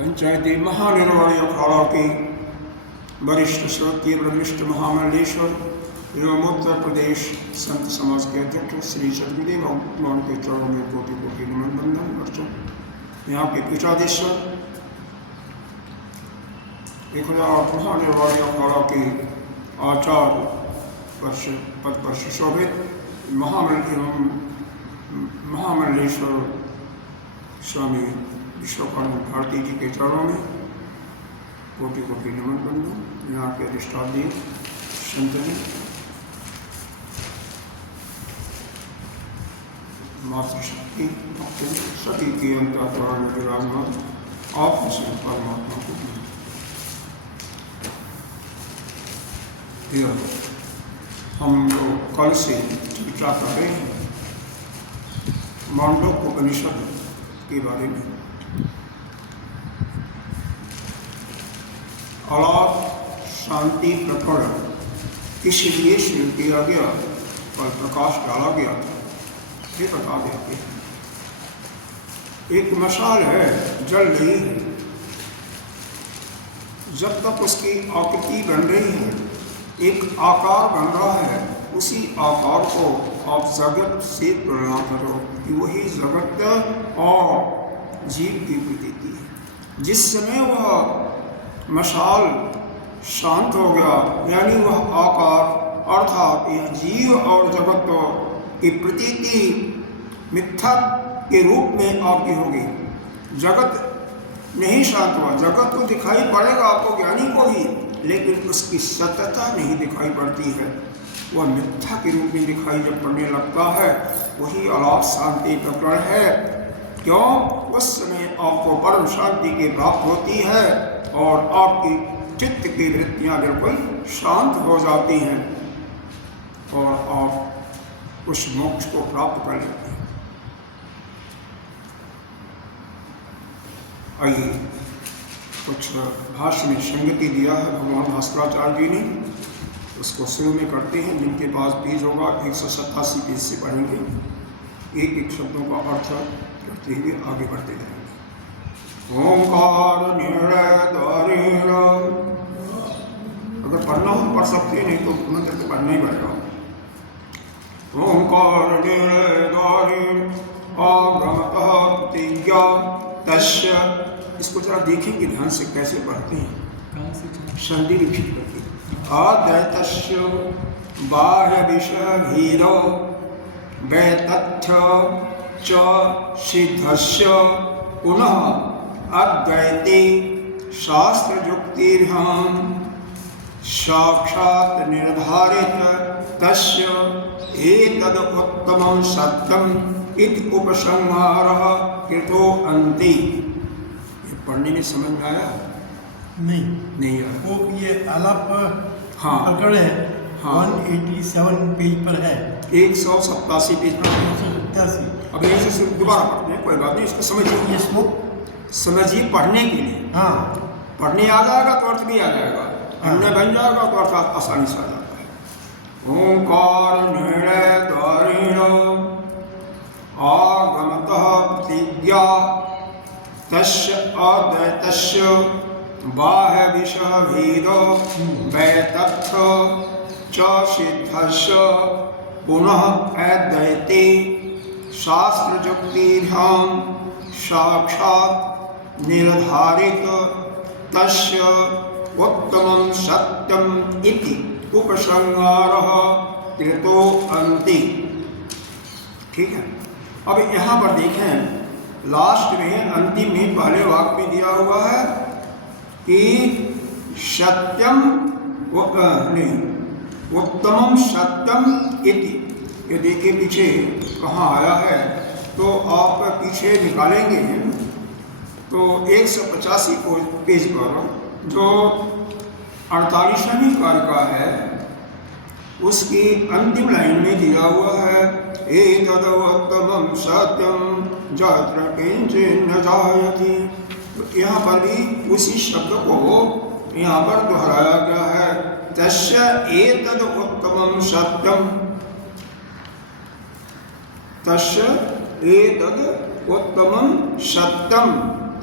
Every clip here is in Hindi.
पंचायती महानिर्वाणी अखाड़ा के वरिष्ठ स्वर्गीय ब्रह्मिष्ठ महामंडलेश्वर एवं उत्तर प्रदेश संत समाज के अध्यक्ष श्री सदगुरुदेव भगवान के चरणों में कोटि कोटि नमन बंदन वर्षों। यहाँ के पीठाधीश्वर 1000 महानिर्वाणी अखाड़ा के आचार्य पद पर सुशोभित महामंडलेश्वर स्वामी विश्वकानंद भारती जी के चरणों में कोटि कोटि नमन बंदन। यहाँ के अधिष्ठात्री संतनी मातृशक्ति सभी के अंतःकरण में विराजमान आत्म से परमात्मा को हम लोग कल से चर्चा कर रहे हैं मांडूक्योपनिषद के बारे में। अलाप शांति प्रकरण इसलिए शुरू किया गया पर प्रकाश डाला गया था, ये बता देते हैं। एक मशाल है, जल रही है, जब तक उसकी आकृति बन रही है, एक आकार बन रहा है, उसी आकार को आप जगत से तुलना करो कि वही जगत और जीव की प्रतीति है। जिस समय वह मशाल शांत हो गया, यानी वह आकार अर्थात यह जीव और जगत की प्रतीति मिथ्या के रूप में आपकी होगी, जगत नहीं शांत हुआ। जगत तो दिखाई पड़ेगा आपको, ज्ञानी को ही, लेकिन उसकी सत्यता नहीं दिखाई पड़ती है। वह मिथ्या के रूप में दिखाई जब पड़ने लगता है, वही अलाप शांति प्रकरण है। क्यों? उस समय आपको परम शांति की प्राप्त होती है और आपकी चित्त की वृत्तियां बिल्कुल शांत हो जाती हैं और आप उस मोक्ष को प्राप्त कर लेते हैं। आइए, कुछ भाष्य में संगति दिया है भगवान भास्कराचार्य जी ने, उसको शुरू में करते हैं। जिनके पास पेज होगा 187 पेज से पढ़ेंगे, एक एक शब्दों का अर्थ करते हुए आगे बढ़ते जाएंगे। ओंकार निर्णय, अगर पढ़ना हो तो पढ़ सकते, नहीं तो मंत्र तो पढ़ना ही पड़ेगा। ओंकार निर्णय आगमतः प्रतिज्ञा तस्य, इसको जरा देखेंगे ध्यान से कैसे पढ़ते हैं। संधि लिखित करके आद्वैतस्य बाह्य विषय भीरो वैतथ्य च सिद्धस्य पुनः अद्वैते शास्त्र युक्तिर्हं साक्षात् निर्धारित तस्य एतद् उत्तमं सत्यम् इति उपसंहारः कृतो अन्ति। पढ़ने में समझ में आया? नहीं आया। वो ये आलाप हाँ प्रकरण है, हाँ 187 पेज पर है, 187 पेज पर 187। अब यहीं से दोबारा पढ़ते हैं, कोई बात नहीं, इसको समझिए। ये श्लोक समझिए पढ़ने के लिए। हाँ, पढ़ने आ जाएगा तो अर्थ भी आ जाएगा, पढ़ने बन जाएगा तो अर्थ आसानी से आ जाता है। ओंकार निर्णय द्वारेण आगमतः प्रतिज्ञा तस्य अद्वैतस्य बाह्य विषय भेदो वैतथ्य च सिद्धस्य पुनः अद्वैते शास्त्र युक्तिभ्यां साक्षात् निर्धारित तस्य उत्तमं सत्यम् इति उपसंहारः कृतो अन्ति। ठीक है, अब यहाँ पर देखें लास्ट में अंतिम में पहले वाक्य में दिया हुआ है कि सत्यम नहीं उत्तमम सत्यम इति। ये देखिए पीछे कहाँ आया है, तो आप पीछे निकालेंगे तो 185 पेज पर जो 48वीं कारिका है उसकी अंतिम लाइन में दिया हुआ है एतदुत्तमं सत्यम यत्र किंचित् न जायते। तो यहाँ पर भी उसी शब्द को यहाँ पर दोहराया गया है, तस्य एतद् उत्तमं सत्यम, तस्य एतद् उत्तमं सत्यम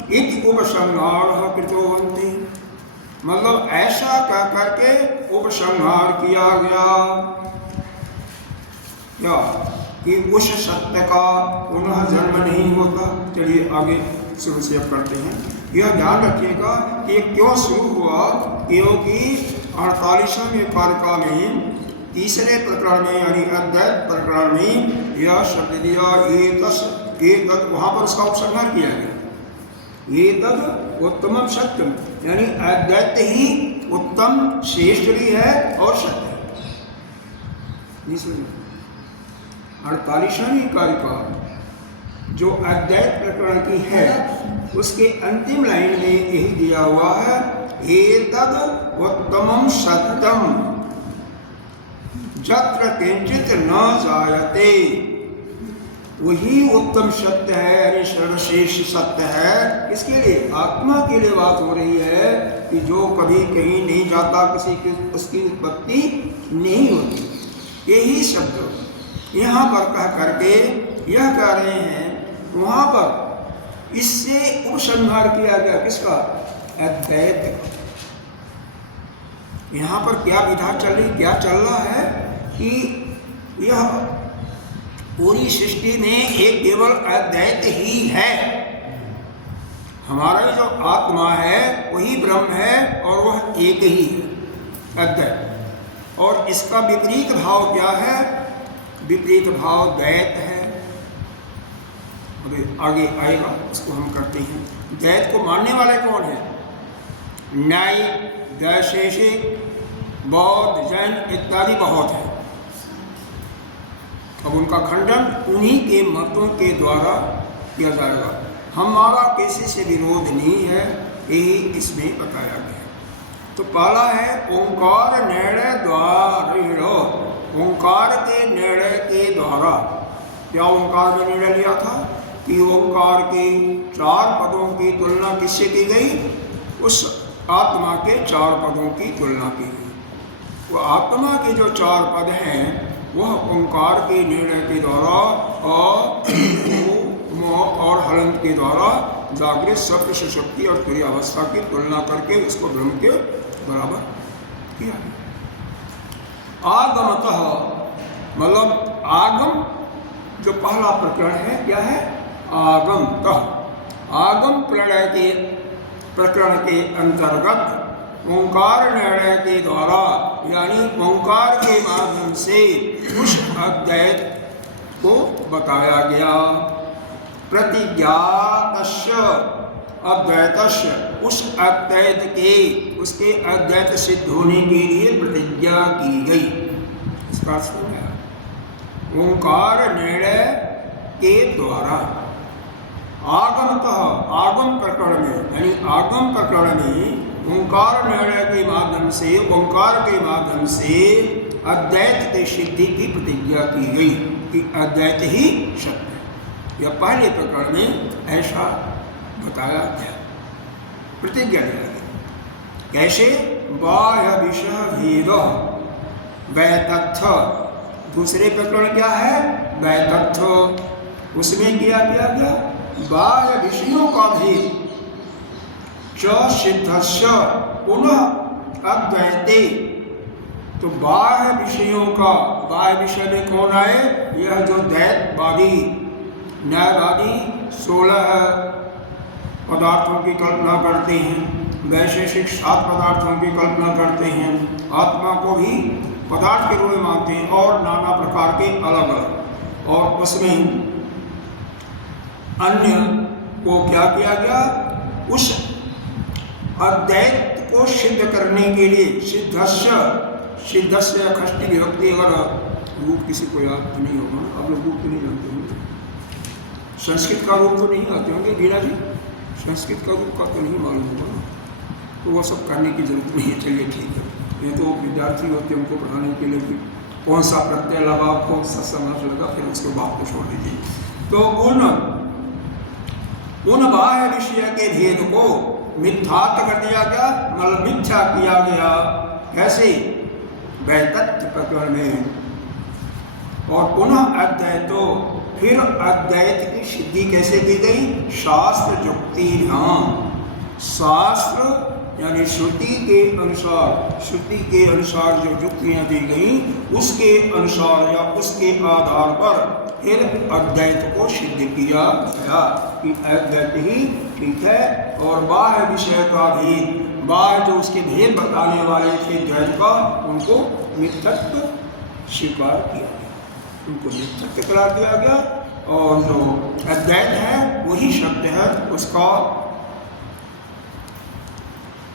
इति उपसंहारः कृतो अन्ति। मतलब ऐसा कह करके उपसंहार किया गया क्या कि उस सत्य का पुनः जन्म नहीं होता। चलिए आगे शुरू से अब करते हैं। यह ध्यान रखिएगा कि क्यों शुरू हुआ, क्योंकि 48वें कारिका में तीसरे प्रकरण में यानी अद्वैत प्रकरण में यह शब्द दिया एतत्, वहाँ पर उसका उपसंहार किया गया। एतद् उत्तमं सत्यम यानी अद्वैत ही उत्तम श्रेष्ठ भी है और सत्य है। 48वीं कारिका जो अद्वैत प्रकरण की है उसके अंतिम लाइन में यही दिया हुआ है एतद् उत्तमं सत्यम यत्र किंचित न जायते। वही उत्तम सत्य है यानी सर्वश्रेष्ठ सत्य है। इसके लिए आत्मा के लिए बात हो रही है कि जो कभी कहीं नहीं जाता, किसी की उसकी उत्पत्ति नहीं होती। यही शब्द यहाँ पर कह करके यह कह रहे हैं, वहाँ पर इससे उपसंहार किया गया किसका? अद्वैत। यहाँ पर क्या विधा चल रही, क्या चल रहा है कि यह पूरी सृष्टि में एक केवल अद्वैत ही है। हमारा जो आत्मा है वही ब्रह्म है और वह एक ही है, अद्वैत। और इसका विपरीत भाव क्या है? विपरीत भाव द्वैत है। अभी आगे आएगा, उसको हम करते हैं। द्वैत को मानने वाले कौन है? न्यायिक, वैशेषिक, बौद्ध, जैन इत्यादि बहुत है। अब उनका खंडन उन्हीं के मतों के द्वारा किया जाएगा। हमारा किसी से विरोध नहीं है, यही इसमें बताया गया। तो पहला है ओंकार निर्णय द्वारा। ओंकार के निर्णय के द्वारा क्या ओंकार में निर्णय लिया था कि ओंकार के 4 पदों की तुलना किससे की गई? उस आत्मा के 4 पदों की तुलना की गई। वो आत्मा के जो 4 पद हैं वह ओंकार के निर्णय के द्वारा और हलंत के द्वारा जागृत सत्य सुषुप्ति और तुरीय अवस्था की तुलना करके उसको ब्रह्म के बराबर किया। आगमतः मतलब आगम जो पहला प्रकरण है क्या है? आगमतः। आगम प्रकरण के अंतर्गत ओंकार निर्णय के द्वारा यानी ओंकार के माध्यम से उस अद्वैत को बताया गया। प्रतिज्ञातस्य अद्वैतस्य उस अद्वैत के उसके अद्वैत सिद्ध होने के लिए प्रतिज्ञा की गई। इसका अर्थ है ओंकार निर्णय के द्वारा। आगमतः आगम प्रकरण में यानी आगम प्रकरण में ओंकार निर्णय के माध्यम से ओंकार के माध्यम से अद्वैत के सिद्धि की प्रतिज्ञा की गई कि अद्वैत ही सत्य है। यह पहले प्रकरण में ऐसा बताया गया, प्रतिज्ञा दिया गया। कैसे? बाह्य विषय भेद वैतथ्य। दूसरे प्रकरण क्या है? वैतथ्य। उसमें क्या किया गया? बाह्य विषयों का भेद च सिद्धस्य पुनः अद्वैते। तो बाह्य विषयों का, बाह्य विषय में कौन आए? यह जो द्वैतवादी न्यायवादी 16 पदार्थों की कल्पना करते हैं, वैशेषिक 7 पदार्थों की कल्पना करते हैं, आत्मा को भी पदार्थ के रूप में मानते हैं और नाना प्रकार के अलग अलग। और उसमें अन्य को क्या किया गया? उस अद्वैत को सिद्ध करने के लिए सिद्धस्य खष्टि विभक्ति। अगर रूप किसी को याद तो नहीं होगा, आप लोग रूप तो नहीं जानते होंगे, संस्कृत का रूप तो नहीं आते होंगे बीना जी, संस्कृत का रूप का तो नहीं मालूम होगा ना, तो वह सब करने की जरूरत नहीं है। चलिए ठीक है, ये तो विद्यार्थी होते हैं उनको पढ़ाने के लिए कि कौन सा प्रत्यय लगा, कौन सा समास लगा, फिर उसके बाद को छोड़ दीजिए। तो उन बाह्य विषय के भेद को मिथ्यात्व कर दिया गया, मतलब मिथ्या किया गया। कैसे? वैतथ्य प्रकरण में। और पुनः अद्वैतो, फिर अद्वैत की सिद्धि कैसे की गई? शास्त्र युक्ति ध्यान। शास्त्र यानी श्रुति के अनुसार जो युक्तियाँ दी गई उसके अनुसार या उसके आधार पर फिर अद्वैत को सिद्ध किया गया कि अद्वैत ही ठीक है। और बाह्य विषय का भेद, बाह्य जो उसके भेद बताने वाले थे द्वैत का, उनको मिथ्यत्व स्वीकार किया गया, उनको मिथ्यत्व करार दिया गया। और जो अद्वैत है वही सत्य है, उसका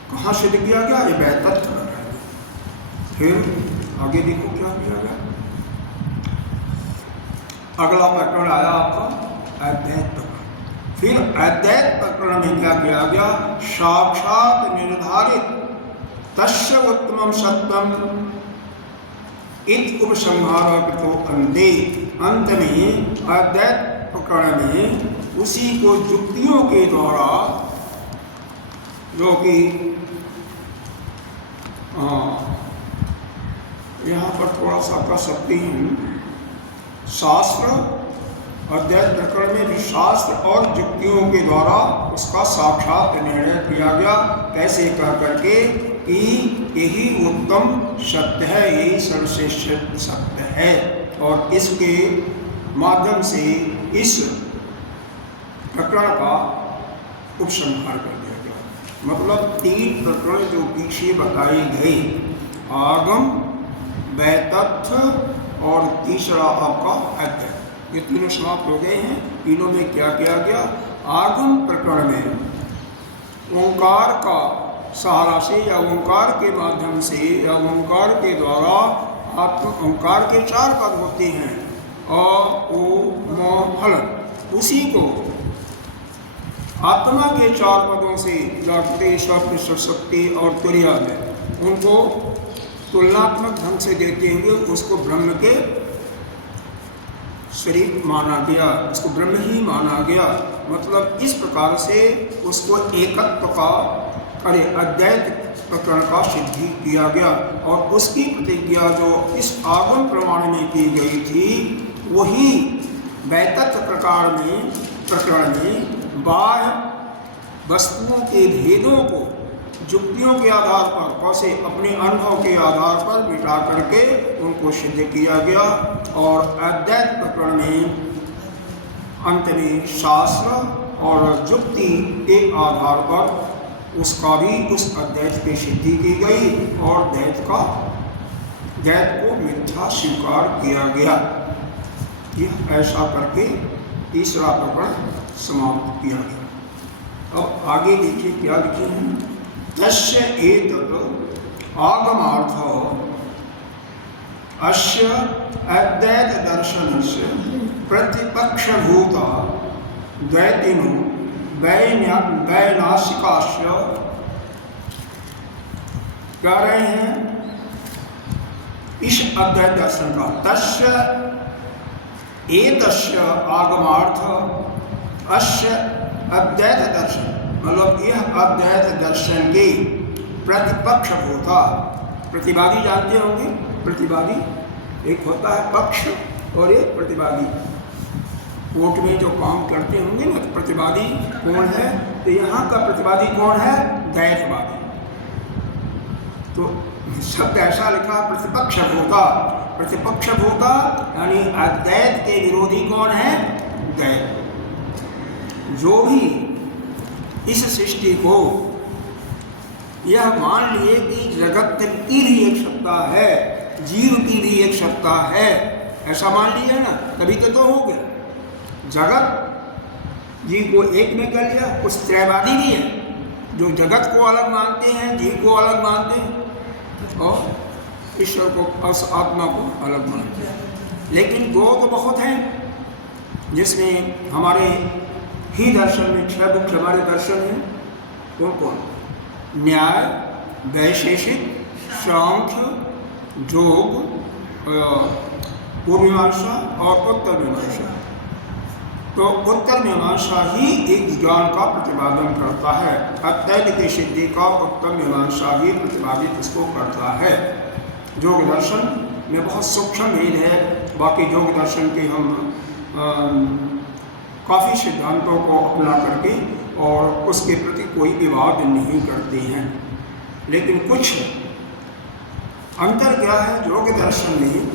कहाँ सिद्ध किया गया? ये वैतथ्य बनाया गया। फिर आगे देखो क्या किया गया। अगला प्रकरण आया आपका अद्वैत प्रकरण। फिर अद्वैत प्रकरण में क्या किया गया? साक्षात निर्धारित तस्य उत्तमम सत्यम इत उपसंहार कृतो अंते। अंत में अद्वैत प्रकरण में उसी को युक्तियों के द्वारा, जो कि यहाँ पर थोड़ा सा कह सकते हैं, शास्त्र अद्वैत प्रकरण में भी शास्त्र और युक्तियों के द्वारा उसका साक्षात निर्णय किया गया। कैसे कह करके कि यही उत्तम सत्य है, यही सर्वश्रेष्ठ सत्य है। और इसके माध्यम से इस प्रकरण का उपसंहार कर दिया गया। मतलब 3 प्रकरण जो पीछे बताए गए, आगम, वैतथ्य और तीसरा आपका अद्वैत, ये तीनों समाप्त हो गए हैं। तीनों में क्या किया गया? आगम प्रकरण में ओंकार का सहारा से या ओंकार के माध्यम से या ओंकार के द्वारा ओंकार के 4 पद होते हैं, अ, ओ, म, हल, उसी को आत्मा के 4 पदों से जागते, स्वप्न, सुषुप्ति और तुरीया में उनको तुलनात्मक ढंग से देते हुए उसको ब्रह्म के शरीर माना गया, उसको ब्रह्म ही माना गया। मतलब इस प्रकार से उसको एकत्व का अद्वैत प्रकरण का सिद्धि किया गया और उसकी प्रतिज्ञा जो इस आगम प्रमाण में की गई थी वही वैतत्व प्रकरण में बाह्य वस्तुओं के भेदों को युक्तियों के आधार पर, कैसे अपने अनुभव के आधार पर मिटा करके उनको सिद्ध किया गया। और अद्वैत प्रकरण में अंत में शास्त्र और युक्ति के आधार पर उसका भी उस अद्वैत की सिद्धि की गई और द्वैत को मिथ्या स्वीकार किया गया। यह ऐसा करके तीसरा प्रकरण समाप्त किया गया। अब आगे देखिए क्या लिखे हैं। तस्य एतत् आगमार्थ अस्य अद्वैत दर्शनस्य प्रतिपक्षभूत द्वैतिनो वैनाशिकास्य कह रहे हैं इस अद्वैत दर्शन का तस्य एतस्य आगमार्थ अस्य अद्वैत दर्शन, मतलब यह अद्वैत दर्शन के प्रतिपक्ष होता, प्रतिवादी जानते होंगे, प्रतिवादी एक होता है पक्ष और एक प्रतिवादी। कोर्ट में जो काम करते होंगे ना, प्रतिवादी कौन है? तो यहाँ का प्रतिवादी कौन है? द्वैतवादी। तो शब्द ऐसा लिखा प्रतिपक्ष होता, प्रतिपक्ष होता यानी अद्वैत के विरोधी कौन है? द्वैत। जो भी इस सृष्टि को यह मान लिए कि जगत की भी एक सत्ता है, जीव की भी एक सत्ता है, ऐसा मान लिया ना, तभी तो हो गया। जगत जीव को एक में कर लिया। कुछ त्रैवादी भी है जो जगत को अलग मानते हैं, जीव को अलग मानते हैं और ईश्वर को, आत्मा को अलग मानते हैं। लेकिन दो तो बहुत हैं, जिसमें हमारे ही दर्शन में 6 मुख्य हमारे दर्शन हैं। कौन कौन? न्याय, वैशेषिक, सांख्य, योग, पूर्व मीमांसा और उत्तर मीमांसा। तो उत्तर मीमांसा ही एक ज्ञान का प्रतिपादन करता है। अद्वैत की सिद्धि का उत्तर मीमांसा ही प्रतिपादित इसको करता है। योग दर्शन में बहुत सूक्ष्म भेद है। बाकी योग दर्शन के हम काफ़ी सिद्धांतों को अपना करके और उसके प्रति कोई विवाद नहीं करते हैं। लेकिन कुछ अंतर क्या है योग दर्शन में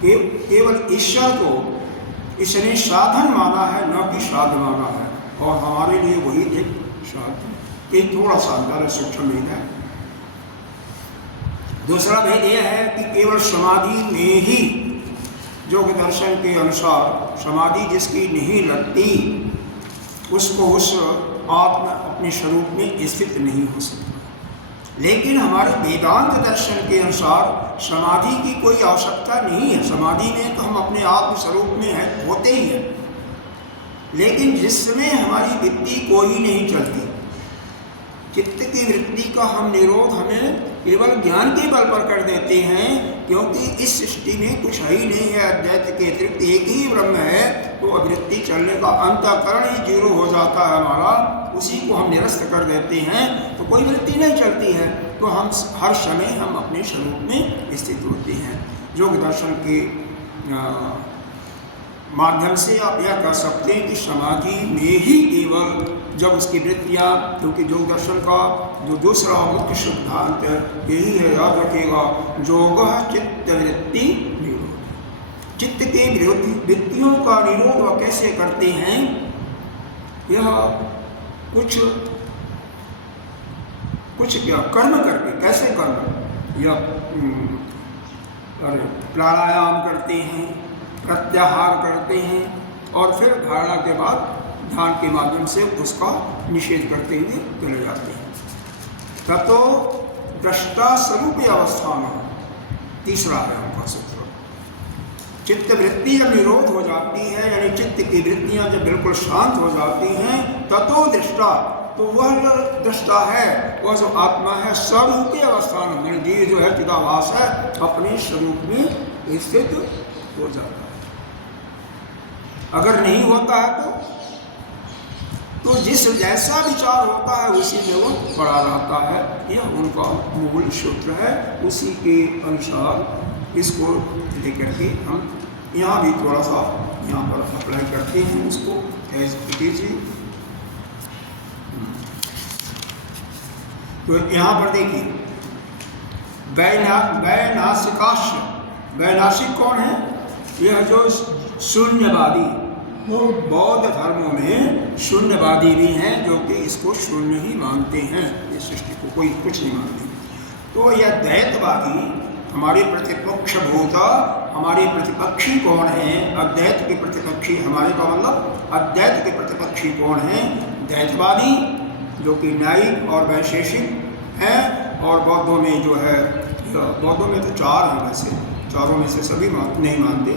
कि केवल ईश्वर को इसने साधन माना है, न कि साध माना है, और हमारे लिए वही एक साधन। एक थोड़ा सा अंतर सूक्ष्म भेद है। दूसरा भेद यह है कि केवल समाधि में ही योग दर्शन के अनुसार समाधि जिसकी नहीं लगती उसको उस आत्मा अपने स्वरूप में स्थित नहीं हो सकता। लेकिन हमारे वेदांत दर्शन के अनुसार समाधि की कोई आवश्यकता नहीं है। समाधि में तो हम अपने आत्म स्वरूप में हैं, होते ही हैं। लेकिन जिसमें हमारी वृत्ति कोई नहीं चलती, चित्त की वृत्ति का हम निरोध हमें केवल ज्ञान के बल पर कर देते हैं, क्योंकि इस सृष्टि में कुछ है ही नहीं है। अद्वैत के अतिरिक्त एक ही ब्रह्म है, तो वृत्ति चलने का अंतःकरण ही जीरो हो जाता है हमारा, उसी को हम निरस्त कर देते हैं, तो कोई वृत्ति नहीं चलती है। तो हम हर समय हम अपने स्वरूप में स्थित होते हैं। योग दर्शन के माध्यम से आप यह कह सकते हैं कि समाधि में ही केवल जब उसकी वृत्तियाँ, क्योंकि योग दर्शन का जो दूसरा मुख्य सिद्धांत यही है, याद रखिएगा, योग चित्त वृत्ति निरोध। चित्त के विरोधी वृत्तियों का निरोध वह कैसे करते हैं? यह कुछ क्या कर्म करके। कैसे कर्म? यह प्राणायाम करते हैं, प्रत्याहार करते हैं और फिर धारणा के बाद ध्यान के माध्यम से उसका निषेध करते हुए चले जाते हैं। ततो दृष्टा स्वरूप अवस्थान, तीसरा है उनका सूत्र। चित्त वृत्ति जब निरोध हो जाती है, यानी चित्त की वृत्तियां जब बिल्कुल शांत हो जाती हैं, ततो दृष्टा, तो वह दृष्टा है, वह जो आत्मा है, स्वरूपी अवस्थान में जीव जो है चिदाभास है, अपने स्वरूप में स्थित हो जाता है। अगर नहीं होता है तो जिस जैसा विचार होता है उसी में वो पड़ा रहता है। यह उनका मूल सूत्र है। उसी के अनुसार इसको लेकर के हम यहाँ भी थोड़ा सा यहाँ पर अप्लाई करते हैं उसको एज इट इज। तो यहाँ पर देखिए, वैनाशिकाश, वैनाशिक कौन है? यह जो शून्यवादी, बौद्ध धर्मों में शून्यवादी भी हैं जो कि इसको शून्य ही मानते हैं, इस सृष्टि को कोई कुछ नहीं मानते। तो यह द्वैतवादी हमारे प्रतिपक्ष भूता, हमारे प्रतिपक्षी कौन हैं? अद्वैत के प्रतिपक्षी, हमारे का मतलब अद्वैत के प्रतिपक्षी कौन हैं? द्वैतवादी, जो कि न्यायिक और वैशेषिक हैं, और बौद्धों में जो है, बौद्धों में तो चार हैं, वैसे चारों में से सभी नहीं मानते,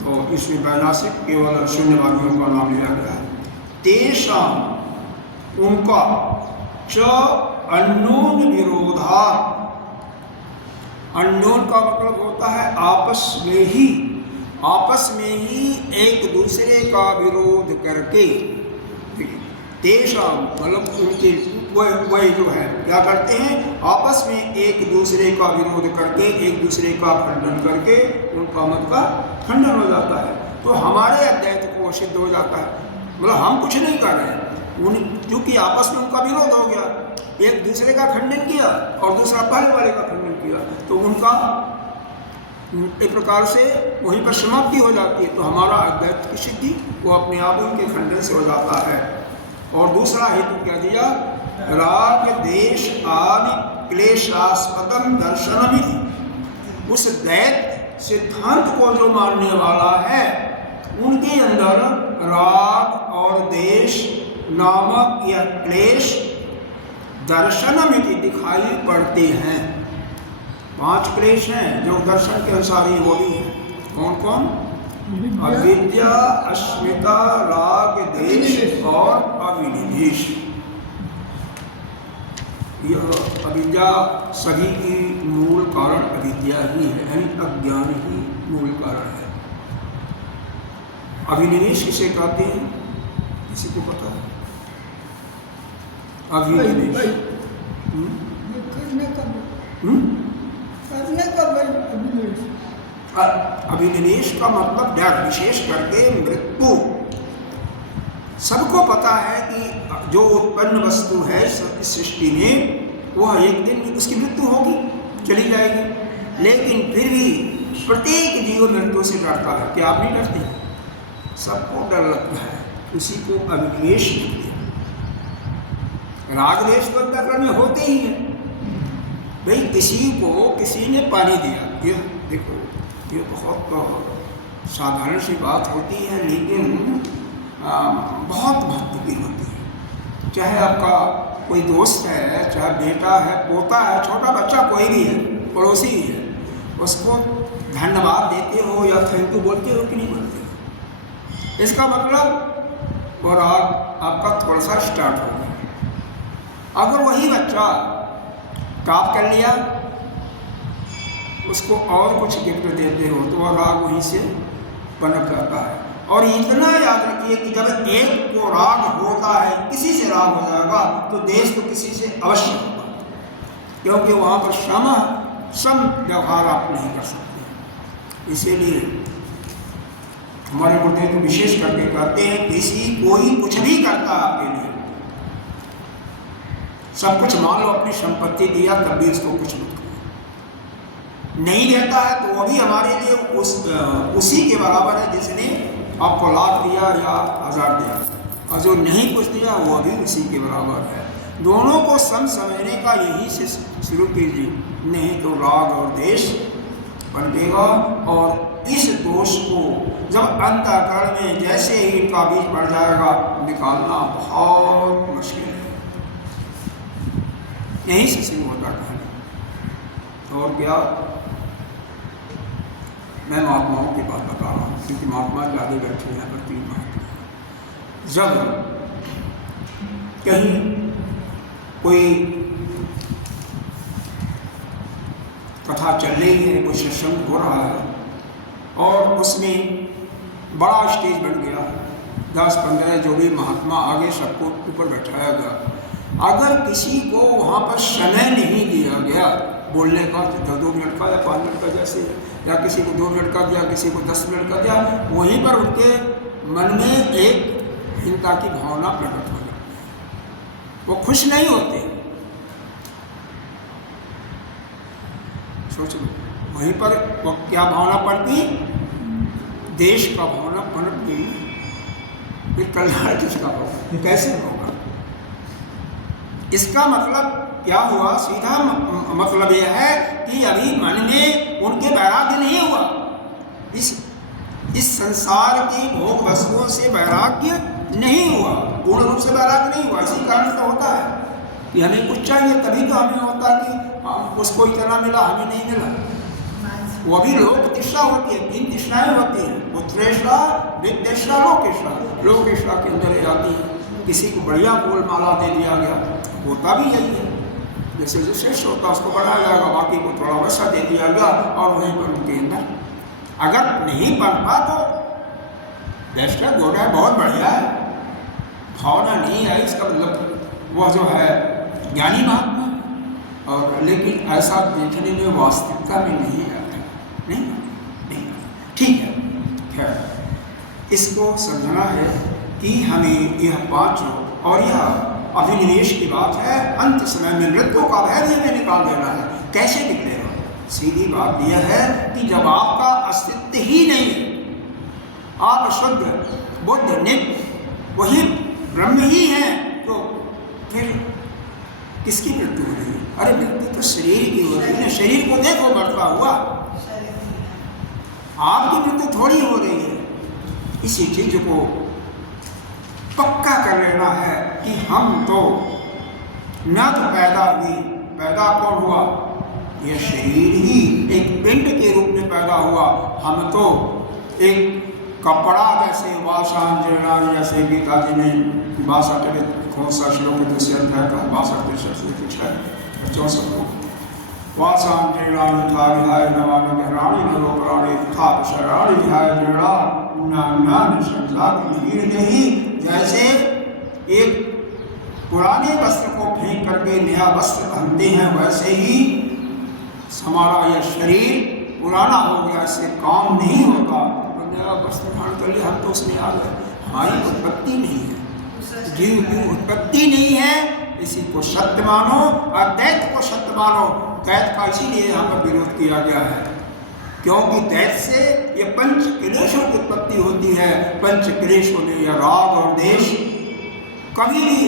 तो इसमें वैनाशिक केवल शून्यवादियों का नाम लिया गया है। तेषां, उनका, च अन्योन विरोधा, अन्योन का मतलब होता है आपस में ही एक दूसरे का विरोध करके। तेषां मतलब उनके वही जो है क्या करते हैं, आपस में एक दूसरे का विरोध करके, एक दूसरे का खंडन करके उनका मत का खंडन हो जाता है। तो हमारे अद्वैत को सिद्ध हो जाता है। मतलब हम कुछ नहीं कर रहे हैं, क्योंकि आपस में उनका विरोध हो गया, एक दूसरे का खंडन किया और दूसरा पहले वाले का खंडन किया, तो उनका एक प्रकार से वहीं पर समाप्ति हो जाती है। तो हमारा अद्वैत की सिद्धि वो अपने आप उनके खंडन से हो जाता है। और दूसरा हेतु क्या दिया, राग देश आदि क्लेशास्पदम दर्शनमिति। उस द्वैत सिद्धांत को जो मानने वाला है उनके अंदर राग और देश नामक यह क्लेश दर्शनमिति दिखाई पड़ते हैं। 5 क्लेश हैं जो दर्शन के अनुसार ही बोली है। कौन कौन? अविद्या, अस्मिता, राग, देश और अविनिवेश। यह अविद्या सभी की मूल कारण अविद्या ही है, यानी अज्ञान ही मूल कारण है। अविनिवेश किसे कहते हैं? किसी को पता है? अविनिवेश अभिनिवेश का मतलब डर, विशेष करके मृत्यु। सबको पता है कि जो उत्पन्न वस्तु है इस सृष्टि में वह एक दिन उसकी मृत्यु होगी, चली जाएगी, लेकिन फिर भी प्रत्येक जीव मृत्यु से डरता है। क्या आप नहीं डरते? सबको डर लगता है, उसी को अभिनिवेश कहते हैं। राग देश तो अंतःकरण में होते ही है। भाई किसी को किसी ने पानी दिया, ये देखो ये बहुत साधारण सी बात होती है, लेकिन बहुत महत्व की होती है। चाहे आपका कोई दोस्त है, चाहे बेटा है, पोता है, छोटा बच्चा कोई भी है, पड़ोसी ही है, उसको धन्यवाद देते हो या थैंक यू बोलते हो कि नहीं बोलते? इसका मतलब वो राग आपका थोड़ा सा स्टार्ट हो गया। अगर वही बच्चा टॉप कर लिया, उसको और कुछ गिफ्ट देते हो तो वह राग वहीं से पनप जाता है। और इतना याद रखिए कि जब एक को राग होता है, किसी से राग हो जाएगा, तो देश तो किसी से अवश्य होगा, क्योंकि वहाँ पर सम व्यवहार आप नहीं कर सकते। इसीलिए हमारे गुरुदेव तो विशेष करके कहते हैं, कोई कुछ भी करता है आपके लिए, सब कुछ मान लो, अपनी संपत्ति दिया तब भी उसको कुछ मत करो। नहीं देता है तो वो भी हमारे लिए उसी के बराबर है जिसने आपको लाख दिया या 1000 दिया, और जो नहीं कुछ दिया वो भी उसी के बराबर है। दोनों को समझने का यही से शुरू कीजिए, नहीं तो राग और देश बनेगा और इस दोष को जब अंतःकरण में जैसे ही इनका बीज पड़ जाएगा, निकालना बहुत मुश्किल है। यहीं से शुरू होता है। और क्या, मैं महात्माओं की बात बता रहा हूँ क्योंकि महात्मा ज़्यादा बैठे हैं पर 3 महात्मा। जब कहीं कोई कथा चल रही है, कोई सत्संग हो रहा है और उसमें बड़ा स्टेज बन गया, 10-15 जो भी महात्मा आगे सबको ऊपर बैठाया गया। अगर किसी को वहाँ पर समय नहीं दिया गया बोलने का, 2 मिनट का या 5 मिनट का जैसे, या किसी को 2 मिनट का दिया, किसी को 10 मिनट का दिया, वहीं पर उनके मन में एक हिंसा की भावना प्रकट हो जाती है, वो खुश नहीं होते। सोच लो, वहीं पर वो क्या भावना पड़ती, देश का भावना पनप गई, फिर कल्याण किसका होगा, कैसे होगा। इसका मतलब क्या हुआ, सीधा मतलब यह है कि अभी मन में उनके वैराग्य नहीं हुआ, इस संसार की भोग वस्तुओं से वैराग्य नहीं हुआ, पूर्ण रूप से वैराग्य नहीं हुआ। इसी कारण से होता है कि हमें कुछ चाहिए, तभी तो हमें होता है कि उसको इतना मिला हमें नहीं मिला। वो भी लोक तृष्णा होती है, 3 तृष्णाएं होती हैं, उत्तरेष्णा, विद्वेष्णा, लोकेष्णा। लोकेष्णा के अंदर आती है, किसी को बढ़िया फूल माला दे दिया गया, होता भी यही है, जैसे जो श्रेष्ठ होता है उसको बढ़ाया जाएगा, बाकी को थोड़ा वैसा दे दिया गया और वहीं पर उनके अंदर अगर नहीं बन पा तो बेस्ट है, गोरा है, बहुत बढ़िया है, भावना नहीं है, इसका मतलब वह जो है ज्ञानी महात्मा। और लेकिन ऐसा देखने में वास्तविकता में नहीं आता, नहीं, ठीक है। खैर, इसको समझना है कि हमें यह 5 और यह अभिनिवेश की बात है, अंत समय में मृत्यु का भय भी हमें निकाल देना है। कैसे निकलेगा? सीधी बात यह है कि जब आपका अस्तित्व ही नहीं, आप शुद्ध बुद्ध नित्य वही ब्रह्म ही हैं, तो फिर किसकी मृत्यु हो रही है? अरे मृत्यु तो शरीर की हो रही है, शरीर को देखो बढ़ता हुआ, आपकी मृत्यु थोड़ी हो रही है। इसी चीज को पक्का कर लेना है कि हम तो न तो पैदा हुई, पैदा कौन हुआ? यह शरीर ही एक पिंड के रूप में पैदा हुआ, हम तो एक कपड़ा जैसे वासान जीर्णानि, जैसे गीता जी ने 62 कौन सा श्लोक दूसरे अध्याय का 62 से कुछ है 64 को, वासान जीर्णानि था विहाय नवानि गहराणि नरो प्राणे था शरणानि विहाय जीर्णा नान्यानि संसार नहीं। जैसे एक पुराने वस्त्र को फेंक करके नया वस्त्र पहनते हैं, वैसे ही हमारा यह शरीर पुराना हो गया, इससे काम नहीं होता, तो नया वस्त्र धारण कर लिया, हम तो उसमें आ गए। हमारी उत्पत्ति नहीं है, जीव की उत्पत्ति नहीं है, इसी को सत्य मानो, अद्वैत को सत्य मानो। द्वैत का इसीलिए यहाँ पर विरोध किया गया है, क्योंकि द्वैत से ये 5 क्लेशों की उत्पत्ति होती है। 5 क्लेशों में यह राग और देश, कभी भी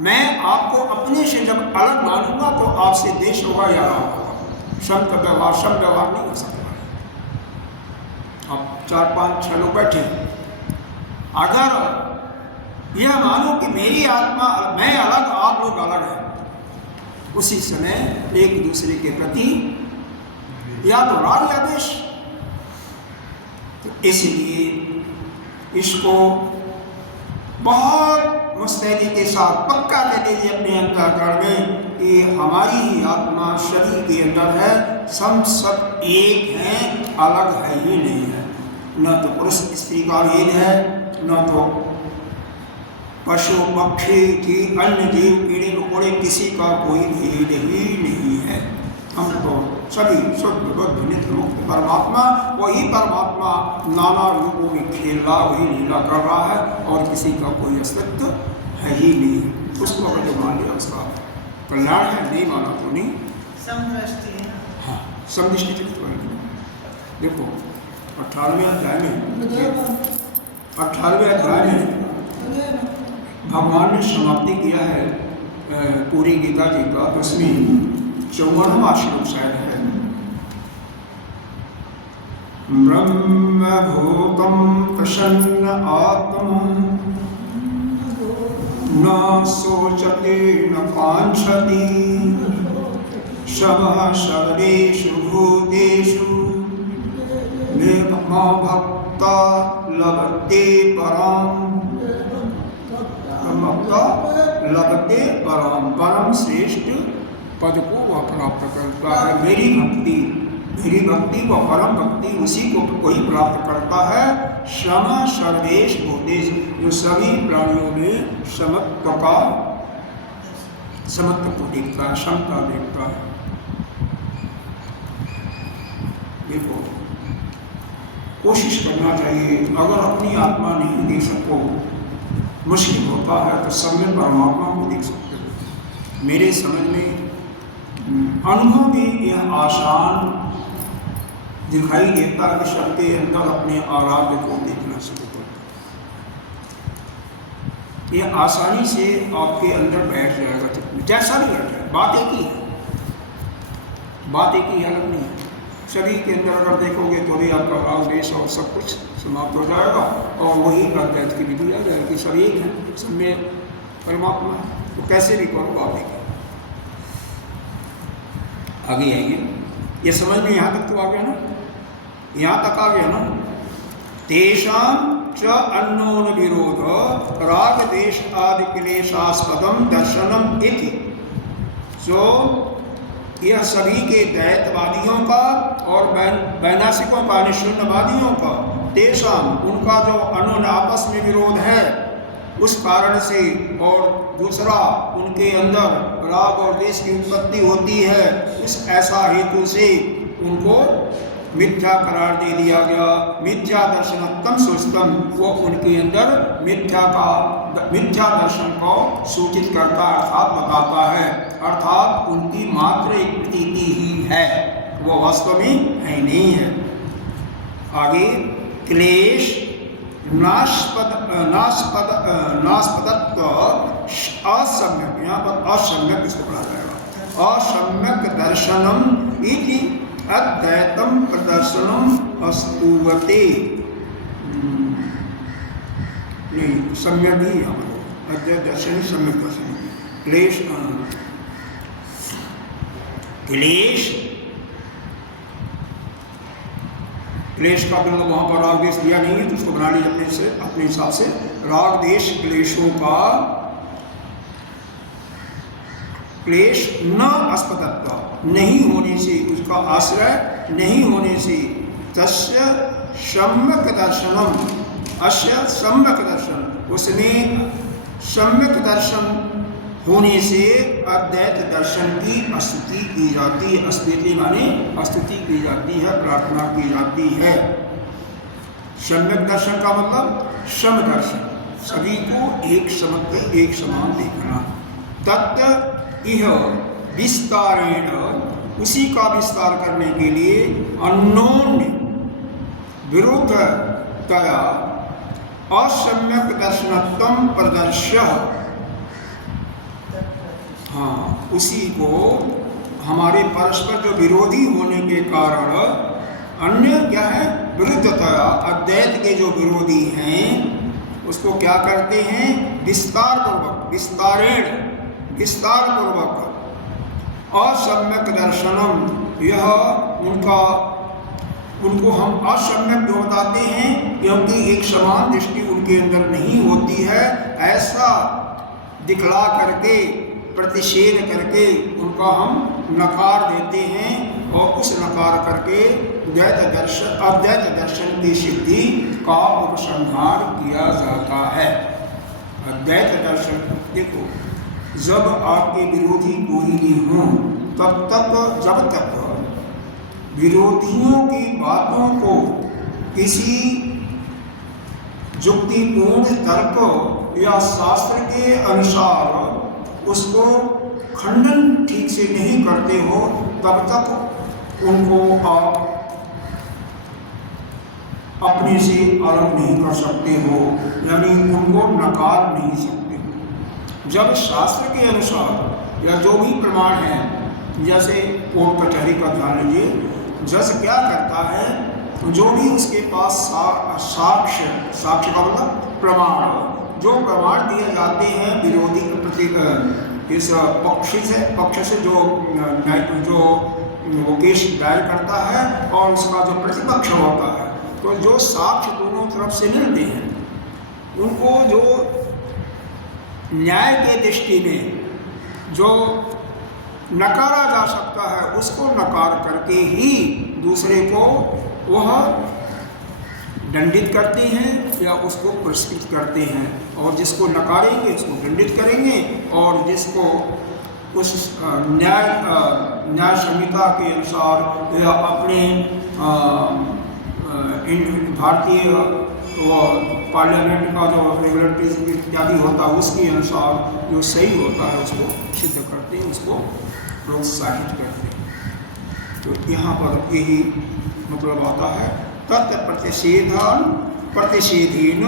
मैं आपको अपने से जब अलग मानूंगा तो आपसे देश होगा या राग होगा, संत व्यवहार सब व्यवहार नहीं हो सकता। अब 4-5-6 लोग बैठे, अगर यह मानो कि मेरी आत्मा, मैं अलग आप लोग अलग हैं, उसी समय एक दूसरे के प्रति या तो राग या द्वेष। तो इसलिए इसको बहुत मुस्तैदी के साथ पक्का कर लीजिए अपने अंतःकरण में कि हमारी ही आत्मा शरीर के अंदर है, सब एक हैं, अलग है ही नहीं है। न तो पुरुष स्त्री का भेद है, न तो पशु पक्षी की अन्य जीव कीड़े मकोड़े किसी का कोई भेद ही नहीं है। हम तो सभी शुद्ध बुद्ध नित्य मुक्त परमात्मा, वही परमात्मा नाना रूपों में खेल रहा, वही लीला कर रहा है, और किसी का कोई अस्तित्व है ही नहीं। उसको अगर जो मान लिया उसका कल्याण है, नहीं माना तो नहीं। हाँ, समदृष्टि चित्त करेंगे। देखो 18वें अध्याय में भगवान ने समाप्ति किया है पूरी गीता जी का, उसमें 54वां श्लोक शायद है, ब्रह्मभूतं प्रसन्न आत्मा न शोचते न कांक्षति समः सर्वेषु भूतेषु भक्ता लभते परम श्रेष्ठ पद को वह प्राप्त करता है। मेरी भक्ति व परम भक्ति उसी को कोई प्राप्त करता है। सम सर्वेश भूतेश, जो सभी प्राणियों में समत्व को देखता है, समता देखता है। देखो, कोशिश करना चाहिए। अगर अपनी आत्मा नहीं देख सको, मुश्किल होता है, तो सब में परमात्मा को देख सकते हो। मेरे समझ में अनुभव में यह आसान दिखाई देता है कि सबके अंदर अपने आराध्य को देखना शुरू करता है। यह आसानी से आपके अंदर बैठ जाएगा, जैसा भी बैठ जाए। बात एक ही है, अलग नहीं है। सभी के अंदर अगर देखोगे तो भी आपका राग द्वेष और सब कुछ समाप्त हो जाएगा और वही अद्वैत की विधि आ जाएगी। सब एक है, सब में परमात्मा है। तो कैसे भी करो आप एक। आगे आइए, ये समझ में यहाँ तक तो आ गया ना, यहाँ तक आ गया ना। तेषां च अन्योन विरोध राग देश आदि क्लेशास्पदम दर्शनम इति। जो यह सभी के द्वैतवादियों का और वैनाशिकों का, शून्यवादियों का, तेषां उनका जो अन्योन आपस में विरोध है उस कारण से, और दूसरा उनके अंदर राग और द्वेष की उत्पत्ति होती है, इस ऐसा हेतु से उनको मिथ्या करार दे दिया गया। मिथ्या दर्शनोत्तम सुस्तम, वो उनके अंदर मिथ्या दर्शन को सूचित करता, अर्थात बताता है। अर्थात उनकी मात्र एक प्रतीति ही है, वो वास्तव में है नहीं है। आगे क्लेश नास्पदत्व असम्यक, यहाँ पर असम्यक इसको पढ़ा जाएगा। असम्यक दर्शनम इति अद्वैतम प्रदर्शनम अस्तुवते। नहीं, सम्यक ही यहाँ पर अद्वैत दर्शन, सम्यक दर्शन। क्लेश का बिल्कुल वहाँ पर राग देश दिया नहीं है, तो उसको बना लीजिए अपने हिसाब से। राग देश क्लेशों का क्लेश न अस्पदत्व, नहीं होने से, उसका आश्रय नहीं होने से, तस्य सम्यक दर्शनम, अस्य सम्यक दर्शन, उसमें सम्यक दर्शन होने से अद्वैत दर्शन की स्तुति की जाती है। स्तुति माने स्तुति की जाती है, प्रार्थना की जाती है। सम्यक दर्शन का मतलब सम दर्शन, सभी को एक समझते, एक समान देखना। तत्व इह विस्तारेण, उसी का विस्तार करने के लिए अन्योन्य विरुद्धतया असम्यक दर्शनत्वं प्रदर्श्य, हाँ, उसी को हमारे परस्पर जो विरोधी होने के कारण, अन्य क्या है, विरुद्धतया, अद्वैत के जो विरोधी हैं उसको क्या करते हैं, विस्तार पूर्वक असम्यक दर्शनम, यह उनको हम असम्यक जो बताते हैं, क्योंकि एक समान दृष्टि उनके अंदर नहीं होती है, ऐसा दिखला करके, प्रतिषेध करके उनका हम नकार देते हैं, और उस नकार करके अद्वैत दर्शन की सिद्धि का उपसंहार किया जाता है। अद्वैत दर्शन, देखो, जब आपके विरोधी कोई नहीं हो, जब तक विरोधियों की बातों को किसी युक्तिपूर्ण तर्क या शास्त्र के अनुसार उसको खंडन ठीक से नहीं करते हो, तब तक उनको आप अपने से अलग नहीं कर सकते हो, यानी उनको नकार नहीं सकते हो। जब शास्त्र के अनुसार या जो भी प्रमाण है, जैसे कोर्ट कचहरी का ध्यान लीजिए, जज क्या करता है तो जो भी उसके पास साक्ष्य का मतलब प्रमाण, जो प्रमाण दिए जाते हैं विरोधी इस पक्ष से जो वो केस दायर करता है और उसका जो प्रतिपक्ष होता है, तो जो साक्ष्य दोनों तरफ से मिलते हैं उनको जो न्याय के दृष्टि में जो नकारा जा सकता है उसको नकार करके ही दूसरे को वह दंडित करते हैं या उसको पुरस्कृत करते हैं, और जिसको नकारेंगे उसको दंडित करेंगे और जिसको उस न्याय संहिता के अनुसार या अपने भारतीय पार्लियामेंट का जो रेगुलेटरीज इत्यादि होता है उसके अनुसार जो सही होता है उसको सिद्ध करते हैं, उसको प्रोत्साहित करते हैं। तो यहाँ पर यही मतलब आता है तत् प्रतिषेधीन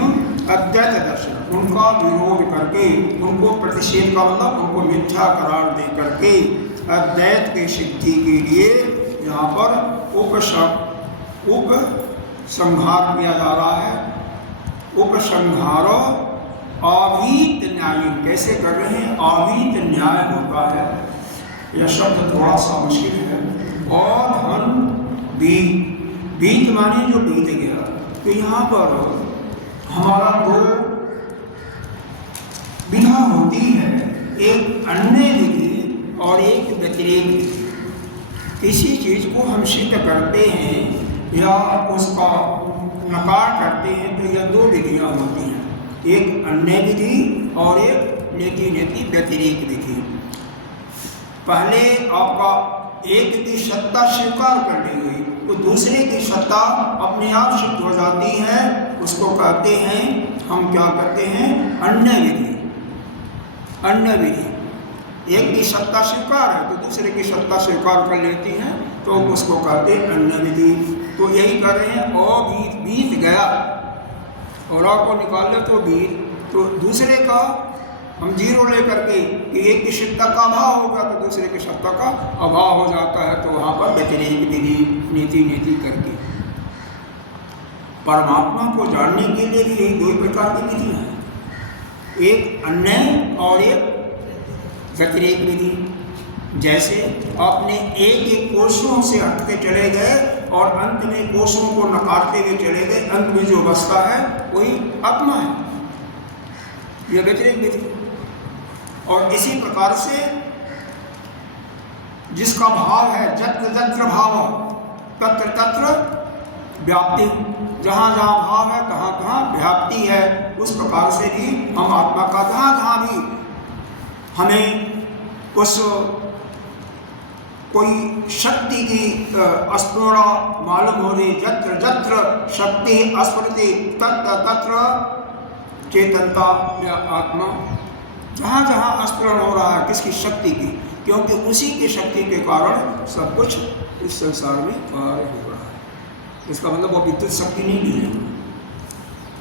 अद्वैत दर्शन, उनका विरोध करके, उनको प्रतिषेध का मतलब उनको मिथ्या करार दे करके अद्वैत के सिद्धि के लिए यहाँ पर उपसंहार किया जा रहा है। उपसंहारो अभीत न्याय, कैसे कर रहे हैं? अभीत न्याय होता है, यह शब्द थोड़ा सा मुश्किल है। और धन बीत माने जो बीत गया, तो यहाँ पर हमारा दो विधा होती है, एक अन्य विधि और एक व्यतिरेक विधि। किसी चीज को हम सिद्ध करते हैं या उसका नकार करते हैं तो यह दो विधियाँ होती हैं, एक अन्य विधि और एक नेति व्यतिरेक विधि। पहले आपका एक की सत्ता स्वीकार कर ली गई तो दूसरे की सत्ता अपने आप सिद्ध हो जाती है, उसको कहते हैं, हम क्या कहते हैं? अन्य विधि। अन्य विधि, एक की सत्ता स्वीकार है तो दूसरे की सत्ता स्वीकार कर लेती है तो उसको कहते हैं अन्य विधि। तो यही कर रहे हैं, बीत गया और को निकाल ले तो बीत, तो दूसरे का हम जीरो लेकर के कि एक की सत्ता का अभाव होगा तो दूसरे की सत्ता का अभाव हो जाता है, तो वहाँ पर व्यतिरेक विधि नीति करके। परमात्मा को जानने के लिए भी यही दो प्रकार की विधि है, एक अन्य और एक व्यतिरेक विधि। जैसे आपने एक कोषों से हटते चले गए और अंत में कोषों को नकारते हुए चले गए, अंत में जो बसता है वही आत्मा है, यह व्यतिरेक विधि। और इसी प्रकार से जिसका भाव है जत्र जत्र भाव तत्र तत्र व्याप्ति, जहाँ जहाँ भाव है तहाँ तहाँ व्याप्ति है। उस प्रकार से भी हम आत्मा का जहाँ जहाँ भी हमें उस कोई शक्ति की स्फुरणा मालूम हो रही, जत्र जत्र शक्ति स्फुरति तत्र तत्र चेतनता या आत्मा, जहाँ जहाँ स्फुरण हो रहा है किसकी? शक्ति की, क्योंकि उसी की शक्ति के कारण सब कुछ इस संसार में कार्य हो रहा है। इसका मतलब वो विद्युत शक्ति नहीं है,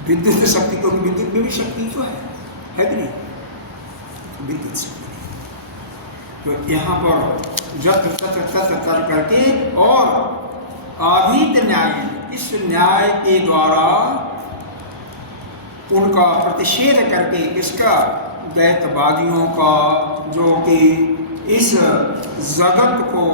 विद्युत शक्ति, क्योंकि विद्युत में भी शक्ति तो है कि नहीं? विद्युत शक्ति। तो यहाँ पर जत्र तत्र तत्र कर करके और अभीत न्याय, इस न्याय के द्वारा उनका प्रतिषेध करके, किसका? द्वैतवादियों का, जो कि इस जगत को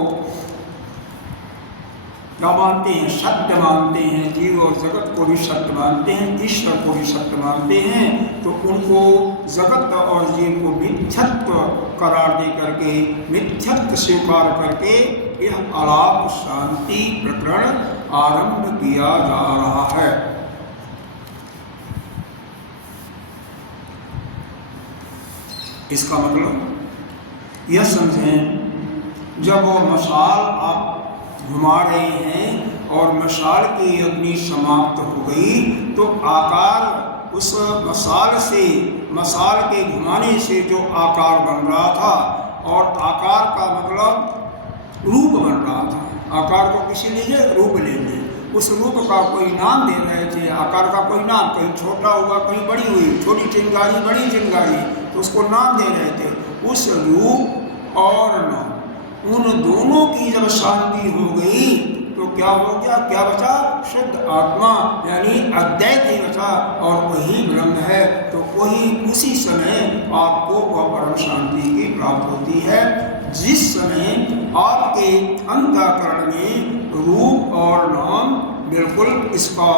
क्या मानते हैं? सत्य मानते हैं, जीव और जगत को भी सत्य मानते हैं, ईश्वर को भी सत्य मानते हैं। तो उनको जगत और जीव को मिथ्यत्व करार दे करके, मिथ्यत्व स्वीकार करके यह आलाप शांति प्रकरण आरंभ किया जा रहा है। इसका मतलब यह समझें, जब वो मशाल आप घुमा रहे हैं और मशाल की अग्नि समाप्त हो गई तो आकार उस मशाल के घुमाने से जो आकार बन रहा था, और आकार का मतलब रूप बन रहा था, आकार को किसी लीजिए रूप ले ले, उस रूप का कोई नाम दे रहे थे, आकार का कोई नाम, कहीं छोटा हुआ कहीं बड़ी हुई, छोटी चिंगारी बड़ी चिंगारी, तो उसको नाम दे रहे थे। उस रूप और नाम, उन दोनों की जब शांति हो गई तो क्या हो गया, क्या बचा, शुद्ध आत्मा यानी अद्वैत ही बचा और वही ब्रह्म है। तो वही उसी समय आपको वह परम शांति की प्राप्त होती है जिस समय आपके अंतःकरण में रूप और नाम बिल्कुल इसका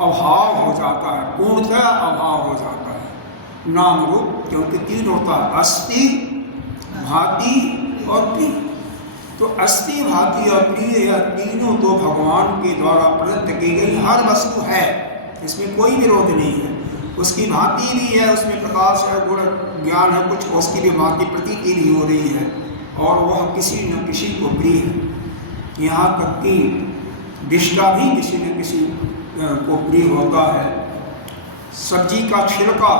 अभाव हो जाता है, पूर्णतः अभाव हो जाता है। नाम रूप क्योंकि तीन होता है, अस्थि, भांति और प्रिय। तो अस्थि, भांति और प्रिय यह तीनों तो भगवान के द्वारा प्रदत्त की गई हर वस्तु है, इसमें कोई विरोध नहीं है। उसकी भांति भी है, उसमें प्रकाश है, गुण ज्ञान है, कुछ उसकी भी भांति प्रतीति भी हो रही है और वह किसी न किसी को प्रिय है। यहाँ तक कि विष्टा भी किसी न किसी को प्रिय होता है। सब्जी का छिलका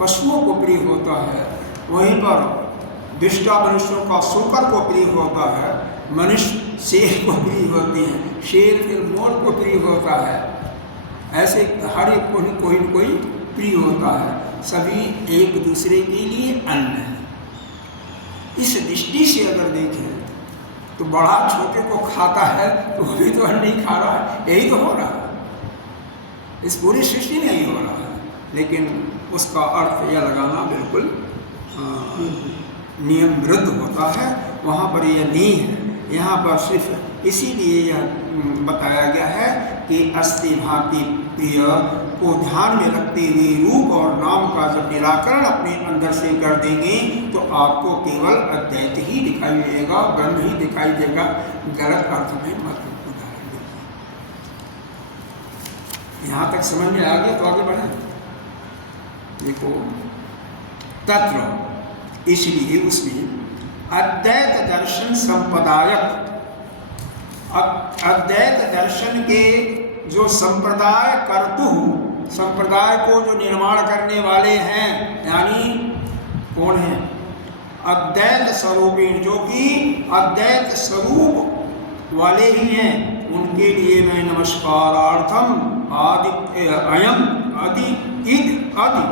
पशुओं को प्रिय होता है, वहीं पर विष्टा मनुष्यों का शूकर को प्रिय होता है, मनुष्य शेर को प्रिय होते हैं, शेर फिर मोर को प्रिय होता है। ऐसे हर एक को कोई न कोई प्रिय होता है, सभी एक दूसरे के लिए अन्न है। इस दृष्टि से अगर देखें तो बड़ा छोटे को खाता है तो वो भी तो अन्न नहीं खा रहा है, यही तो हो रहा है, इस पूरी सृष्टि में यही हो रहा है। लेकिन उसका अर्थ यह लगाना बिल्कुल नियम विरुद्ध होता है, वहाँ पर यह नहीं है। यहाँ पर सिर्फ इसीलिए यह बताया गया है कि अस्थि, भांति, प्रिय को ध्यान में रखते हुए रूप और नाम का जब निराकरण अपने अंदर से कर देंगे तो आपको केवल अद्वैत ही दिखाई देगा, ब्रह्म ही दिखाई देगा। गलत अर्थ में मत उदाहरण दीजिए। यहाँ तक समझ में आ गया तो आगे बढ़े। देखो तत्र, इसलिए उसमें अद्वैत दर्शन संप्रदायक, अद्वैत दर्शन के जो संप्रदाय कर्तु, संप्रदाय को जो निर्माण करने वाले हैं, यानी कौन है, अद्वैत स्वरूपीण, जो कि अद्वैत स्वरूप वाले ही हैं, उनके लिए मैं नमस्कारार्थम आदि अयम आदि इद आदि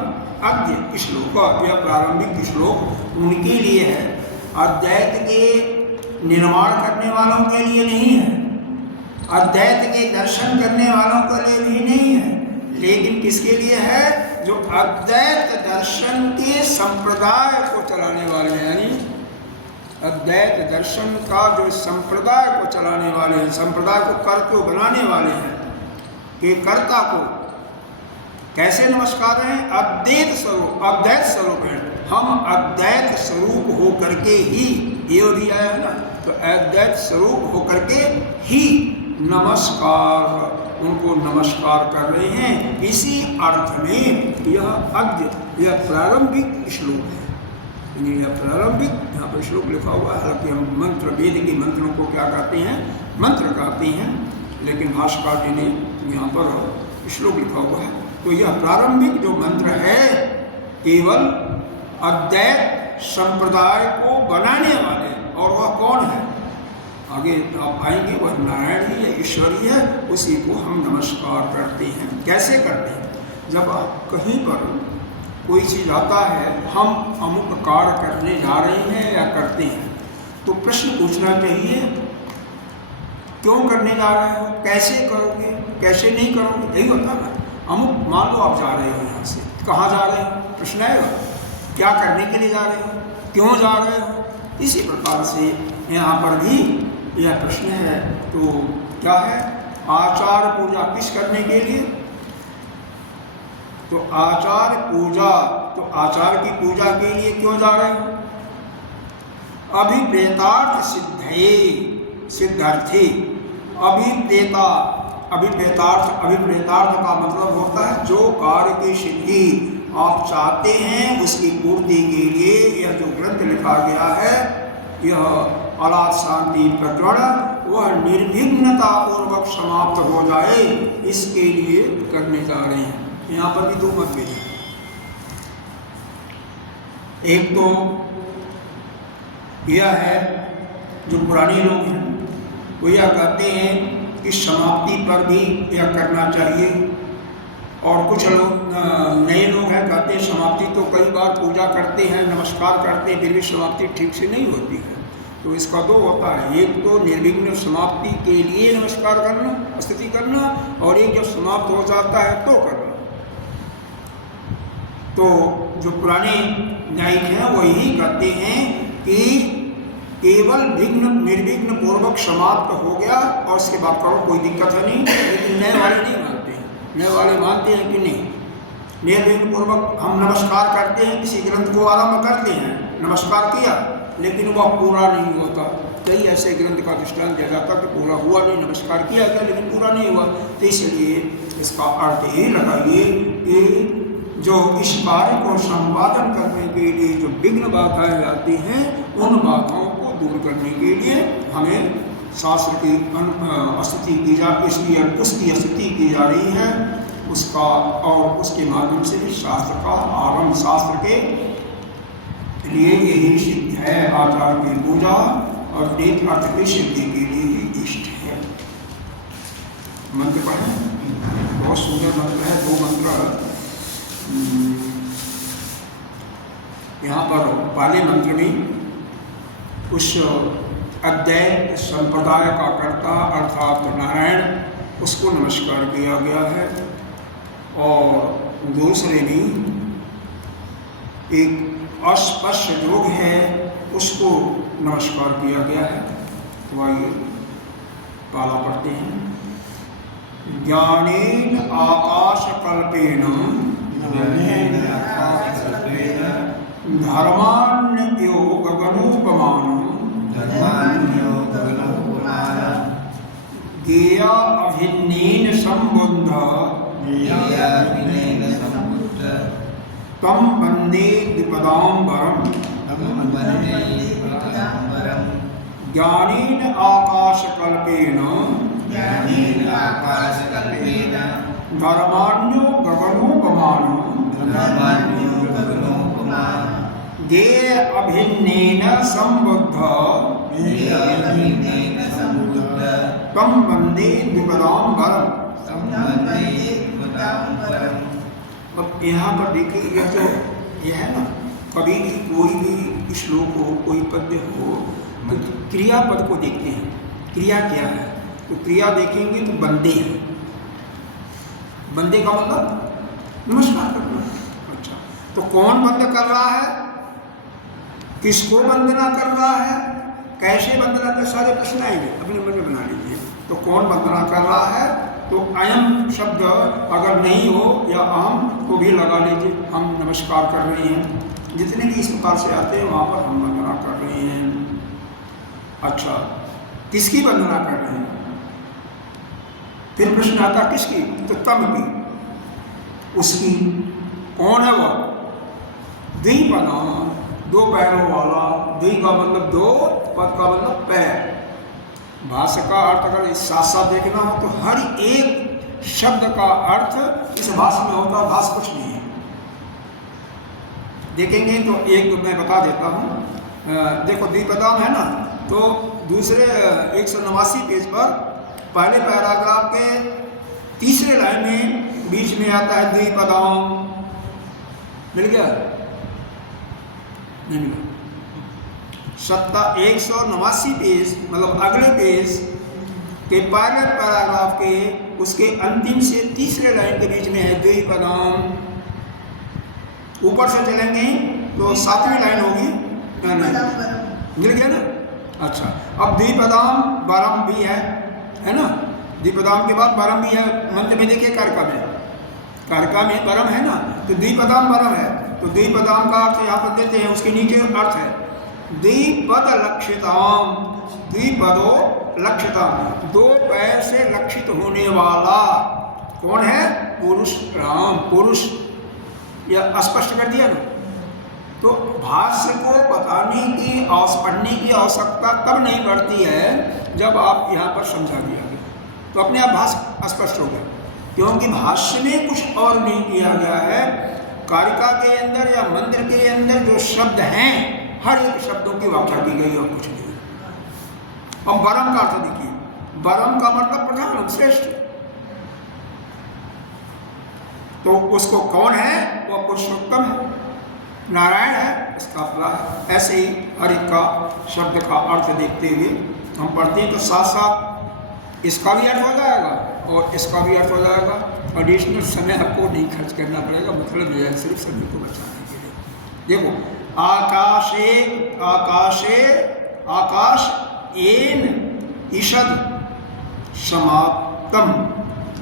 अद्य श्लोक, यह प्रारंभिक श्लोक उनके लिए है। अद्वैत के निर्माण करने वालों के लिए नहीं है, अद्वैत के दर्शन करने वालों के लिए भी नहीं है, लेकिन किसके लिए है, जो अद्वैत दर्शन के संप्रदाय को चलाने वाले हैं, यानी अद्वैत दर्शन का जो संप्रदाय को चलाने वाले हैं, संप्रदाय को कर्ता बनाने वाले हैं, कि कर्ता को कैसे नमस्कार हैं, अद्वैत स्वरूप, अद्वैत स्वरूप है। हम अद्वैत स्वरूप हो करके ही, ये भी आया है ना, तो अद्वैत स्वरूप हो करके ही नमस्कार, उनको नमस्कार कर रहे हैं। इसी अर्थ में यह अद्य, यह प्रारंभिक श्लोक है, यह प्रारंभिक यहाँ पर श्लोक लिखा हुआ है। हालांकि हम मंत्र, वेद के मंत्रों को क्या कहते हैं, मंत्र कहते हैं, लेकिन भाष्यकार जी ने यहाँ पर श्लोक लिखा हुआ है। तो यह प्रारंभिक जो मंत्र है केवल अद्वैत संप्रदाय को बनाने वाले, और वह कौन है, आगे आप आएंगे, वह नारायण ही है, ईश्वर ही है, उसी को हम नमस्कार करते हैं। कैसे करते हैं, जब आप कहीं पर कोई चीज़ आता है, हम अमुक कार्य करने जा रहे हैं या करते हैं, तो प्रश्न पूछना चाहिए, क्यों करने जा रहे हो, कैसे करोगे, कैसे नहीं करोगे, यही होता है। अमुक, मान लो आप जा रहे हो यहाँ से, कहाँ जा रहे हो, प्रश्न आएगा, क्या करने के लिए जा रहे हो, क्यों जा रहे हो। इसी प्रकार से यहाँ पर भी यह प्रश्न है। तो क्या है, आचार पूजा किस करने के लिए, तो आचार पूजा, तो आचार की पूजा के लिए क्यों जा रहे हो, अभिप्रेतार्थ सिद्धये, सिद्धार्थी, अभिप्रेता, अभिप्रेतार्थ, अभिप्रेतार्थ का मतलब होता है जो कार्य की सिद्धि आप चाहते हैं उसकी पूर्ति के लिए यह जो ग्रंथ लिखा गया है, यह अलाद शांति प्रकरण, वह निर्विघ्नता पूर्वक समाप्त हो जाए, इसके लिए करने जा रहे हैं। यहाँ पर भी दो मतभेद हैं। एक तो यह है, जो पुराने लोग हैं वो यह कहते हैं कि समाप्ति पर भी यह करना चाहिए, और कुछ लोग नए लोग हैं कहते हैं समाप्ति तो कई बार पूजा करते हैं, नमस्कार करते हैं, फिर भी समाप्ति ठीक से नहीं होती है। तो इसका दो होता है, एक तो निर्विघ्न समाप्ति के लिए नमस्कार करना, स्तुति करना, और एक जब समाप्त हो जाता है तो करना। तो जो पुराने न्यायिक हैं वो यही कहते हैं कि केवल विघ्न निर्विघ्न पूर्वक समाप्त हो गया और उसके बाद करो, कोई दिक्कत है नहीं। लेकिन नए वाले नहीं मानते हैं, नए वाले मानते हैं कि नहीं, निर्विघ्न पूर्वक हम नमस्कार करते हैं, किसी ग्रंथ को आरंभ करते हैं, नमस्कार किया, लेकिन वह पूरा नहीं होता। कई ऐसे ग्रंथ का दृष्टांत दिया जाता कि पूरा हुआ नहीं, नमस्कार किया गया लेकिन पूरा नहीं हुआ। तो इसलिए इसका अर्थ यही लगाइए कि जो इस कार्य को संपादन करने के लिए जो विघ्न बाधाएं आती हैं, उन बाधाओं को दूर करने के लिए हमें शास्त्र की स्तुति की जा, इसलिए उसकी स्तुति की जा रही है उसका, और उसके माध्यम से भी शास्त्र का आरंभ, शास्त्र के लिए यही सिद्ध है। आचार की पूजा और एक अर्थ की सिद्धि के लिए ही इष्ट है। मंत्र पढ़ें, बहुत सुंदर मंत्र है, दो मंत्र यहाँ पर पहले मंत्र में उस अद्वैत संप्रदाय का कर्ता अर्थात नारायण, उसको नमस्कार किया गया है, और दूसरे में एक अस्पष्ट योग है उसको नमस्कार किया गया है। तो आइए पाला पढ़ते हैं। ज्ञानेन आकाशकल्पेन धर्मान्यो गगनोपमान ज्ञेया अभिन्नेन सम्बुद्ध तम वन्दे द्विपदाम्बरम् ज्ञानेन आकाशकल्पेन धर्मान्यो गगनोपमान ज्ञेय अभिन्नेन सम्बुद्ध तम वन्दे द्विपदाम्बरम्। अब यहाँ पर देखिए, यह जो यह है ना, कभी भी कोई भी श्लोक हो, कोई पद्य हो, तो क्रियापद को देखते हैं, क्रिया क्या है, तो क्रिया देखेंगे तो बंदे हैं। बंदे का मतलब नमस्कार करना। अच्छा, तो कौन बंद कर रहा है, किसको वंदना कर रहा है, कैसे वंदना कर, सारे प्रश्न आएंगे, अपने मन में बना लीजिए। तो कौन वंदना कर रहा है, तो अयम शब्द अगर नहीं हो या अहम को भी लगा लीजिए। हम नमस्कार कर रहे हैं, जितने भी इस प्रकार से आते हैं वहाँ पर हम वंदना कर रहे हैं। अच्छा, किसकी वंदना कर रहे हैं, फिर प्रश्न आता किसकी, तो तम की, उसकी। कौन है वह, द्विपदाम, दो पैरों वाला। द्वि का मतलब दो, पद का मतलब पैर। भाषा का अर्थ अगर साथ साथ देखना हो तो हर एक शब्द का अर्थ इस भाषा में होता है, भाषा कुछ नहीं है। देखेंगे तो एक मैं बता देता हूँ। देखो द्विपदाम है ना, तो दूसरे 189 पेज पर पहले पैराग्राफ के तीसरे लाइन में बीच में आता है द्विपदाम। मिल गया, नहीं मिला। 189 पेज मतलब अगले पेज के पहले पैराग्राफ के उसके अंतिम से तीसरे लाइन के बीच में है द्विपदाम। ऊपर से चलेंगे तो 7वीं लाइन होगी, मिल गया ना। अच्छा, अब द्विपदाम बरम भी है ना, द्विपदाम के बाद बरम भी है। मंत्र में देखिए कारका में बरम है ना, तो द्विपदाम बरम है। तो द्विपदाम का अर्थ यहाँ पर देते हैं, उसके नीचे अर्थ है द्विपद लक्षिताम, द्विपदो लक्षिताम, दो पैर से लक्षित होने वाला। कौन है, पुरुष, राम पुरुष। यह स्पष्ट कर दिया ना। तो भाष्य को बताने की पढ़ने की आवश्यकता तब नहीं पड़ती है जब आप यहाँ पर समझा दिया गया, तो अपने आप भाष्य स्पष्ट हो गया, क्योंकि भाष्य में कुछ और नहीं किया गया है। कारिका के अंदर या मंत्र के अंदर जो शब्द हैं, हर एक शब्दों की व्याख्या की गई और कुछ नहीं। अब बरम का अर्थ देखिए, बरम का मतलब प्रधान, श्रेष्ठ। तो उसको कौन है, वह पुरुषोत्तम है। नारायण है इसका फला है। ऐसे ही हर एक का शब्द का अर्थ देखते हुए हम पढ़ते हैं तो साथ साथ इसका भी अर्थ हो जाएगा और इसका भी अर्थ हो जाएगा। एडिशनल समय आपको नहीं खर्च करना पड़ेगा, मतलब यह है सिर्फ समय को बचाने के लिए। देखो आकाशे, आकाशे, आकाश एन ईषद समाप्तम,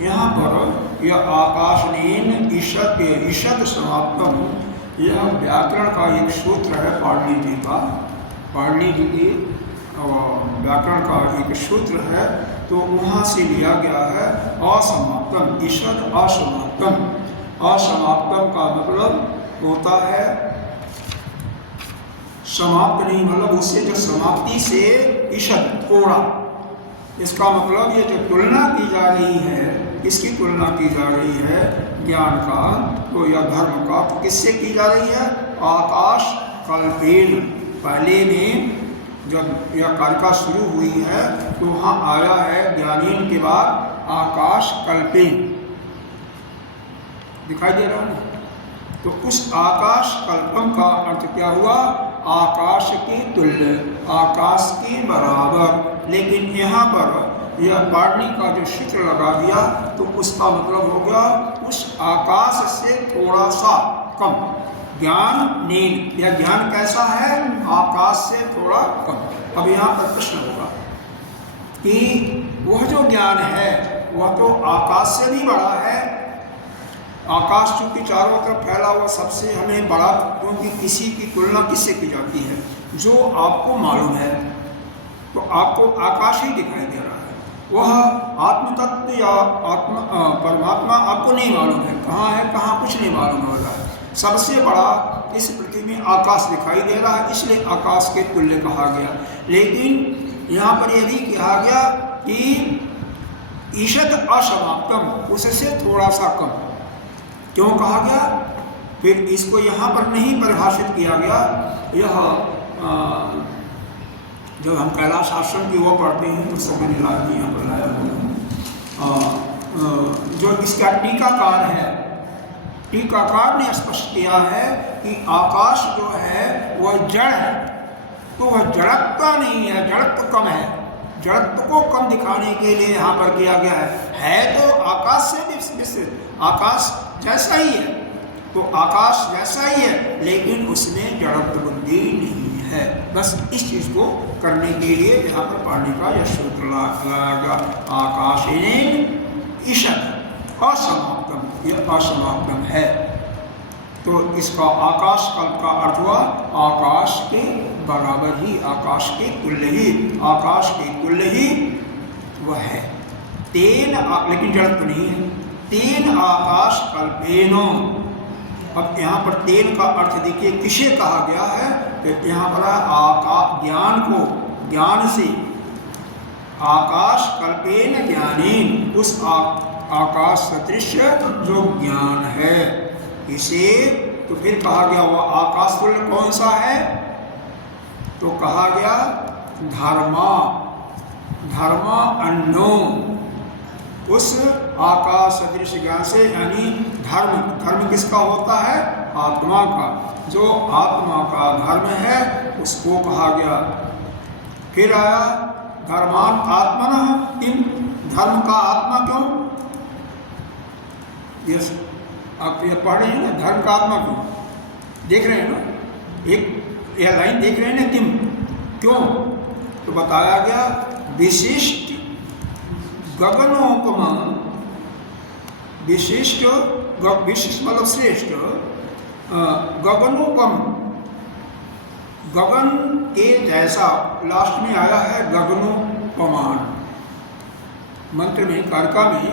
यहाँ पर यह आकाशनेन ईषद, ईषद समाप्तम, यह व्याकरण का एक सूत्र है पाणिनि जी का। पाणिनि जी की व्याकरण का एक सूत्र है, तो वहाँ से लिया गया है असमाप्तम, ईषद असमाप्तम। असमाप्तम का मतलब होता है समाप्त नहीं, मतलब उससे जो समाप्ति से ईषद थोड़ा, इसका मतलब ये जो तुलना की जा रही है, किसकी तुलना की जा रही है? ज्ञान का तो या धर्म का, तो किससे की जा रही है? आकाश कल्पेन। पहले में जब यह कारिका शुरू हुई है तो वहाँ आया है ज्ञानेन के बाद आकाश कल्पेन, दिखाई दे रहा है। तो उस आकाश कल्पम का अर्थ क्या हुआ? आकाश के तुल्य, आकाश के बराबर। लेकिन यहाँ पर यह पाणिनि का जो सूत्र लगा दिया तो उसका मतलब हो गया उस आकाश से थोड़ा सा कम। ज्ञान नील, यह ज्ञान कैसा है? आकाश से थोड़ा कम। अब यहाँ पर प्रश्न होगा कि वह जो ज्ञान है वह तो आकाश से भी बड़ा है। आकाश चूंकि चारों तरफ फैला हुआ सबसे हमें बड़ा, क्योंकि किसी की तुलना किससे की जाती है? जो आपको मालूम है, तो आपको आकाश ही दिखाई दे रहा है। वह आत्म तत्व या परमात्मा आपको नहीं मालूम है, कहाँ है कहाँ कुछ नहीं मालूम हो रहा है। सबसे बड़ा इस पृथ्वी में आकाश दिखाई दे रहा है, इसलिए आकाश के तुल्य कहा गया। लेकिन यहाँ पर यह भी कहा गया कि ईषद असमाप्तम, उससे थोड़ा सा कम। क्यों कहा गया? फिर इसको यहाँ पर नहीं परिभाषित किया गया। यह जब हम कैलाश आश्रम की वो पढ़ते हैं तो सब मैंने यहाँ पर लाया जो इसका टीकाकार है, टीकाकार ने स्पष्ट किया है कि आकाश जो है वह जड़ है, तो वह जड़त्व नहीं है, जड़त्व कम है। जड़त्व को कम दिखाने के लिए यहाँ पर किया गया है तो आकाश से भी विस्तृत, आकाश जैसा ही है, तो आकाश जैसा ही है, लेकिन उसमें जड़त्व बुद्धि नहीं है। बस इस चीज़ को करने के लिए यहाँ पर पाणिनि का यह सूत्र लगाया गया, आकाशेन ईषद असमाप्तम, यह असमाप्तम है। तो इसका आकाश कल्प का अर्थ हुआ आकाश के बराबर ही, आकाश के तुल्य ही, आकाश के तुल्य ही वह है। तेन, लेकिन जड़त्व नहीं है। तेन आकाश कल्पेनो। अब यहाँ पर तेन का अर्थ देखिए किसे कहा गया है? तो यहाँ पर ज्ञान को, ज्ञान से, आकाश कल्पेन ज्ञानेन, उस आकाश सदृश जो ज्ञान है इसे, तो फिर कहा गया वह आकाश तुल्य कौन सा है? तो कहा गया धर्मा, धर्मा अन्नो, उस आकाश सदृश ज्ञान से, यानी धर्म, धर्म किसका होता है? आत्मा का। जो आत्मा का धर्म है उसको कहा गया। फिर आया धर्मान आत्मनः किम, धर्म का आत्मा क्यों? यस, आप ये पढ़ रहे हैं ना, धर्म का आत्मा क्यों? देख रहे हैं ना, एक यह लाइन देख रहे हैं ना, किम, क्यों? तो बताया गया विशिष्ट गगनोपमा, विशिष्ट, विशिष्ट मतलब श्रेष्ठ, गगनोपम, गगन के जैसा, लास्ट में आया है गगनोपमान, मंत्र में, कारिका में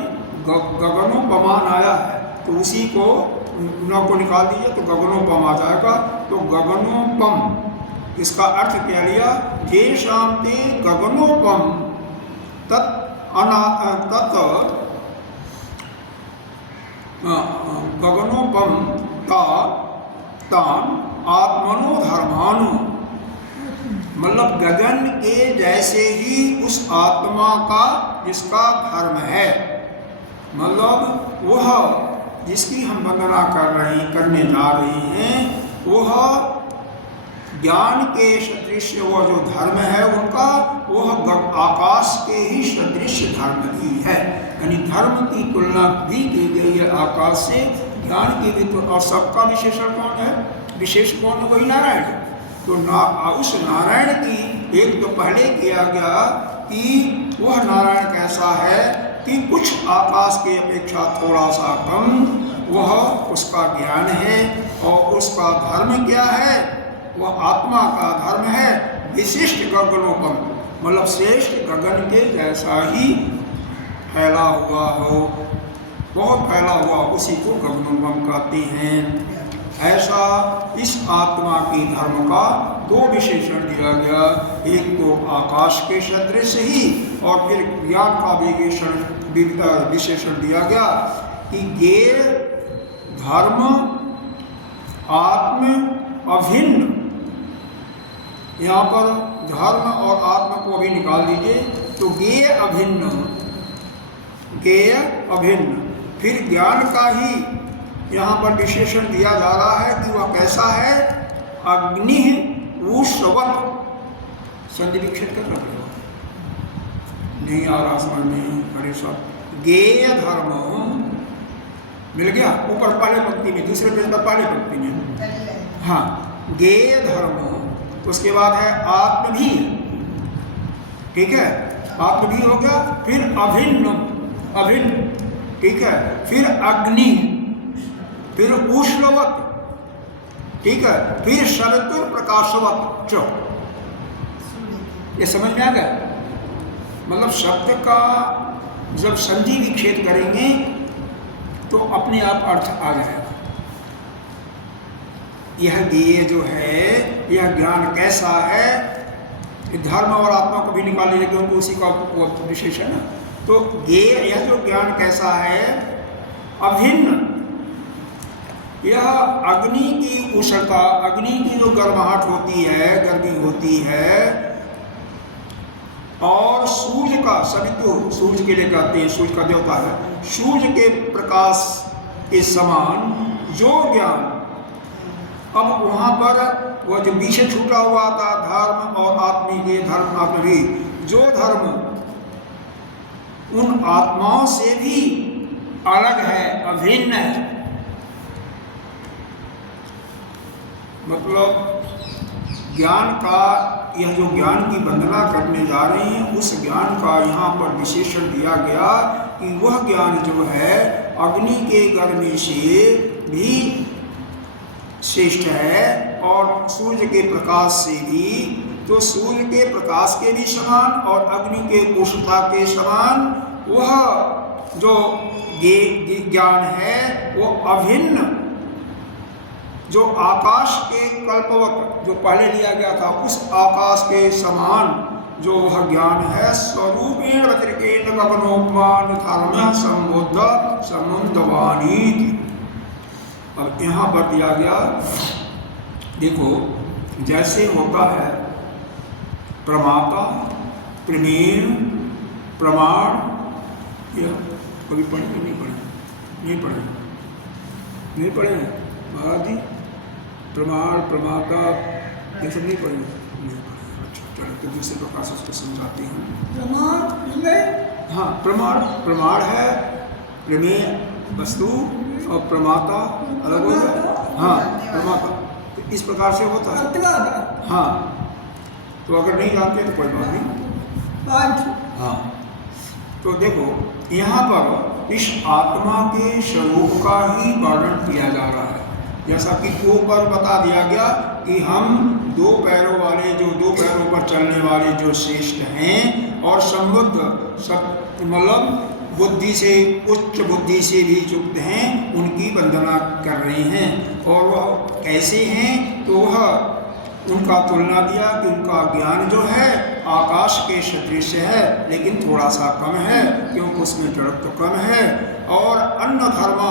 गगनोपमान आया है, तो उसी को न को निकाल दीजिए तो गगनोपम आ जाएगा। तो गगनोपम, इसका अर्थ क्या लिया? जे शांति गगनोपम तत् गगनोपम तान आत्मनो धर्मानु, मतलब गगन के जैसे ही उस आत्मा का जिसका धर्म है, मतलब वह जिसकी हम वंदना करने जा रहे हैं वह ज्ञान के सदृश वह जो धर्म है उनका, वह आकाश के ही सदृश धर्म भी है। यानी धर्म की तुलना भी की गई है आकाश से, ज्ञान की भी। तो और सबका विशेषण कौन है? विशेष कौन है? वही नारायण। तो उस नारायण की एक तो पहले किया गया कि वह नारायण कैसा है कि कुछ आकाश की अपेक्षा थोड़ा सा कम वह उसका ज्ञान है, और उसका धर्म क्या है? वह आत्मा का धर्म है विशिष्ट गगनोपम, मतलब श्रेष्ठ गगन के जैसा ही फैला हुआ हो, बहुत फैला हुआ, उसी को गगनोपम कहते हैं। ऐसा इस आत्मा की धर्म का दो विशेषण दिया गया, एक तो आकाश के सदृश ही, और फिर ज्ञान का विशेषण दिया गया कि ज्ञेय धर्म आत्म अभिन्न। यहाँ पर धर्म और आत्मा को अभी निकाल दीजिए, तो ज्ञेय अभिन्न, ज्ञेय अभिन्न। फिर ज्ञान का ही यहाँ पर विशेषण दिया जा रहा है कि वह कैसा है? अग्नि ऊष्वत। संधि विक्षेप कर रहा नहीं आ रहा समझ में? अरे सब ज्ञेय धर्म मिल गया ऊपर पहले पंक्ति में, दूसरे पेज पर पहले पंक्ति में। हाँ, ज्ञेय धर्म, उसके बाद है आत्म भी, ठीक है, आत्म भी हो गया। फिर अभिन्न, अभिन्न, ठीक है। फिर अग्नि, फिर उष्णवत, ठीक है। फिर शरतुर प्रकाशवत। ये समझ में आ गया? मतलब शब्द का जब संधि विच्छेद करेंगे तो अपने आप अर्थ आ जाएगा। यह ज्ञेय जो है, यह ज्ञान कैसा है? धर्म और आत्मा को भी निकाल लीजिए क्योंकि उसी का विशेष है ना। तो ज्ञेय, यह जो ज्ञान कैसा है? अभिन्न। यह अग्नि की उष्णता, अग्नि की जो गर्माहट होती है, गर्मी होती है, और सूर्य का, सभी तो सूर्य के लिए कहते हैं, सूर्य का देवता है, सूर्य के प्रकाश के समान जो ज्ञान, अब वहाँ पर वह जो पीछे छूटा हुआ था धर्म और आत्मी के धर्म आत्म भी, जो धर्म उन आत्माओं से भी अलग है, अभिन्न है। मतलब ज्ञान का, यह जो ज्ञान की वंदना करने जा रहे हैं, उस ज्ञान का यहाँ पर विशेषण दिया गया कि वह ज्ञान जो है अग्नि के गर्मी से भी श्रेष्ठ है, और सूर्य के प्रकाश से भी, तो सूर्य के प्रकाश के भी समान और अग्नि के उष्णता के समान वह जो ज्ञान है वो अभिन्न, जो आकाश के कल्पवत जो पहले लिया गया था उस आकाश के समान जो वह ज्ञान है, स्वरूपेण व्यतिरेकेण गगनोपमान धर्म संबुद्ध समुद्रवाणी। अब यहाँ पर दिया गया, देखो जैसे होता है प्रमाता, प्रमेय, प्रमाण, यह कभी पढ़े नहीं पढ़े? नहीं पढ़े, नहीं पढ़े महाराज जी? प्रमाण, प्रमाता, ये सब नहीं पढ़े? नहीं पढ़े। अच्छा, चलो तो दूसरे प्रकार से उसको समझाते हैं। प्रमाण, हाँ, प्रमाण, प्रमाण है प्रमेय वस्तु, और प्रमाता अलग हो गया। हाँ, प्रमाता तो इस प्रकार से होता है। हाँ, तो अगर नहीं जानते तो कोई बात नहीं। हाँ, तो देखो यहाँ पर इस आत्मा के स्वरूप का ही वर्णन किया जा रहा है। जैसा कि ऊपर बता दिया गया कि हम दो पैरों वाले, जो दो पैरों पर चलने वाले जो श्रेष्ठ हैं, और संबुद्ध, मतलब बुद्धि से, उच्च बुद्धि से भी युक्त हैं, उनकी वंदना कर रहे हैं। और वह कैसे हैं? तो वह उनका तुलना दिया कि उनका ज्ञान जो है आकाश के सदृश है, लेकिन थोड़ा सा कम है क्योंकि उसमें जड़त्व कम है। और अन्य धर्म,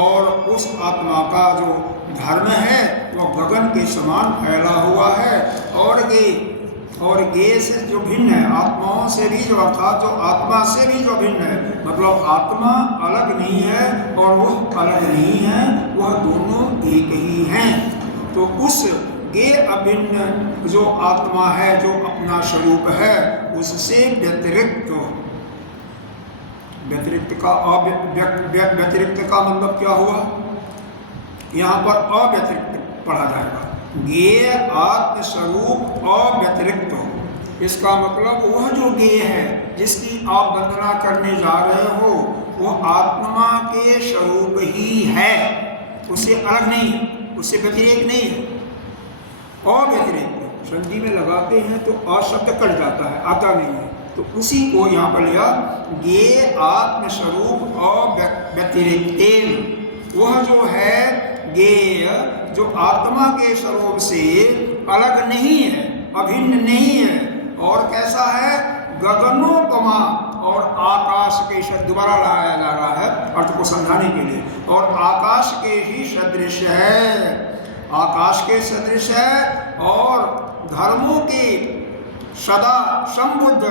और उस आत्मा का जो धर्म है वह गगन के समान फैला हुआ है, और ज्ञेय से जो भिन्न है, आत्माओं से भी, जो अर्थात जो आत्मा से भी जो भिन्न है, मतलब आत्मा अलग नहीं है और वह अलग नहीं है, वह दोनों एक ही हैं। तो उस गे अभिन्न जो आत्मा है, जो अपना स्वरूप है, उससे व्यतिरिक्त, व्यतिरिक्त का व्यतिरिक्त का मतलब क्या हुआ? यहाँ पर अव्यतिरिक्त पढ़ा जाएगा। ज्ञेय आत्मस्वरूप अव्यतिरिक्त, इसका मतलब वह जो ज्ञेय है जिसकी आप वंदना करने जा रहे हो, वो आत्मा के स्वरूप ही है, उससे अलग नहीं है, उससे व्यतिरेक नहीं है। अव्यतिरिक्त संधि में लगाते हैं तो अशब्द कट जाता है, आता नहीं है, तो उसी को यहाँ पर लिया ज्ञेय आत्मस्वरूप अव्यतिरिक्त। वह जो है ज्ञेय, जो आत्मा के स्वरूप से अलग नहीं है, अभिन्न नहीं है, और कैसा है? गगनोपमा, और आकाश के शब्द दोबारा लाया जा रहा है अर्थ को समझाने के लिए, और आकाश के ही सदृश है, आकाश के सदृश है, और धर्मों के सदा संबुद्ध,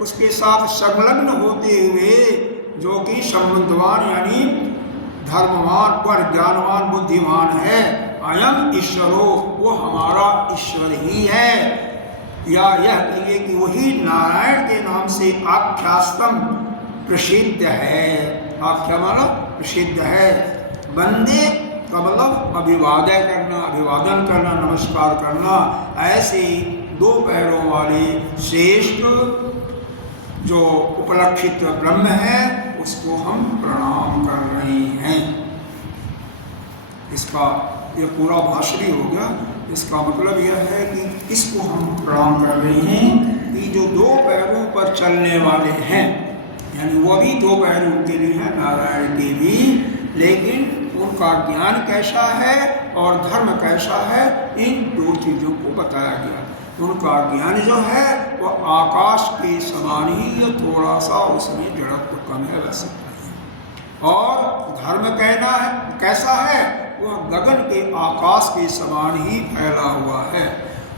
उसके साथ संलग्न होते हुए, जो कि संबंधवान यानी धर्मवान पर ज्ञानवान बुद्धिमान है। अयम ईश्वरो, वो हमारा ईश्वर ही है, या यह कहिए कि वही नारायण के नाम से आख्यास्तम प्रसिद्ध है। आख्या माना प्रसिद्ध है। वंदे का मतलब अभिवादन करना, अभिवादन करना, नमस्कार करना। ऐसे दो पैरों वाले श्रेष्ठ जो उपलक्षित ब्रह्म है, उसको हम प्रणाम कर रहे हैं। इसका ये पूरा भाषण ही हो गया। इसका मतलब यह है कि इसको हम प्रणाम कर रहे हैं कि जो दो पैरों पर चलने वाले हैं, यानी वो भी दो पैर उनके लिए हैं, नारायण के भी, लेकिन उनका ज्ञान कैसा है और धर्म कैसा है, इन दो चीज़ों को बताया गया। उनका ज्ञान जो है वह आकाश के समान ही, या थोड़ा सा उसमें जड़त्व कम है वैसे, और धर्म कहना है कैसा है, वह गगन के आकाश के समान ही फैला हुआ है।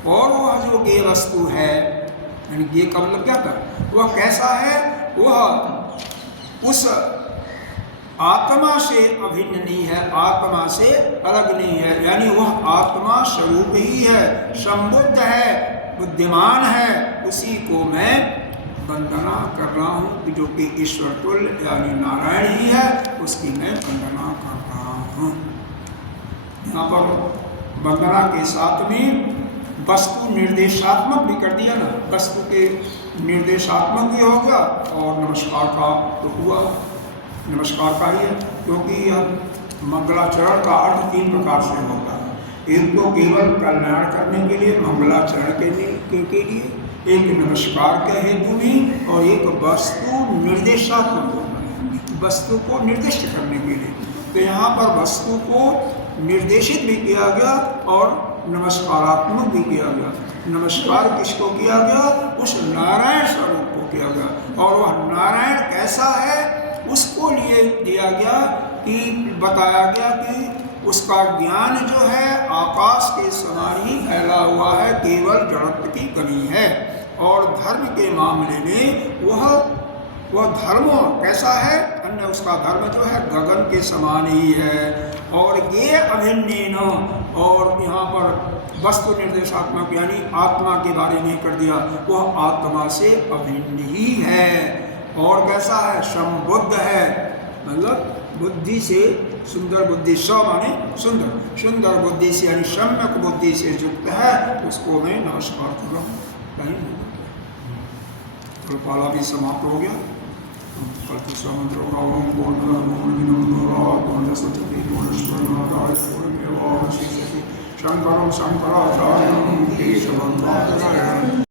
और वह जो ज्ञेय वस्तु है, यानी ज्ञेय का मतलब क्या था, वह कैसा है, वह उस आत्मा से अभिन्न नहीं है, आत्मा से अलग नहीं है, यानी वह आत्मा स्वरूप ही है, संबुद्ध है, बुद्धिमान है। उसी को मैं वंदना कर रहा हूँ, जो कि ईश्वर तुल्य यानी नारायण ही है, उसकी मैं वंदना कर रहा हूँ। यहाँ पर वंदना के साथ में वस्तु निर्देशात्मक भी कर दिया ना, वस्तु के निर्देशात्मक भी हो गया, और नमस्कार का तो हुआ, नमस्कार का ही है, क्योंकि यह मंगलाचरण का अर्थ तीन प्रकार से होता है। एक तो केवल कल्याण करने के लिए, मंगलाचरण के लिए, एक नमस्कार के हेतु भी, और एक वस्तु निर्देशात्मक, वस्तु को निर्दिष्ट करने के लिए। तो यहाँ पर वस्तु को निर्देशित भी किया गया और नमस्कारात्मक भी किया गया। नमस्कार किसको किया गया? उस नारायण स्वरूप को किया गया, और वह नारायण कैसा है उसको लिए दिया गया कि बताया गया कि उसका ज्ञान जो है आकाश के समान ही फैला हुआ है, केवल जड़त्व की कमी है। और धर्म के मामले में वह धर्म कैसा है, अन्य उसका धर्म जो है गगन के समान ही है। और ये अभिन्न, और यहाँ पर वस्तु निर्देशात्मक यानी आत्मा के बारे में कर दिया, वह आत्मा से अभिन्न ही है। और कैसा है? संबुद्ध है, मतलब बुद्धि से, सुंदर बुद्धि, स माने सुंदर, सुंदर बुद्धि से यानी सम्यक बुद्धि से युक्त है, उसको मैं नमस्कार कर रहा हूँ। तो पाला भी समाप्त हो गया। कल दूसरा मंत्र होगा, ओम शंकरम शंकराचार्यम केशवम नारायणं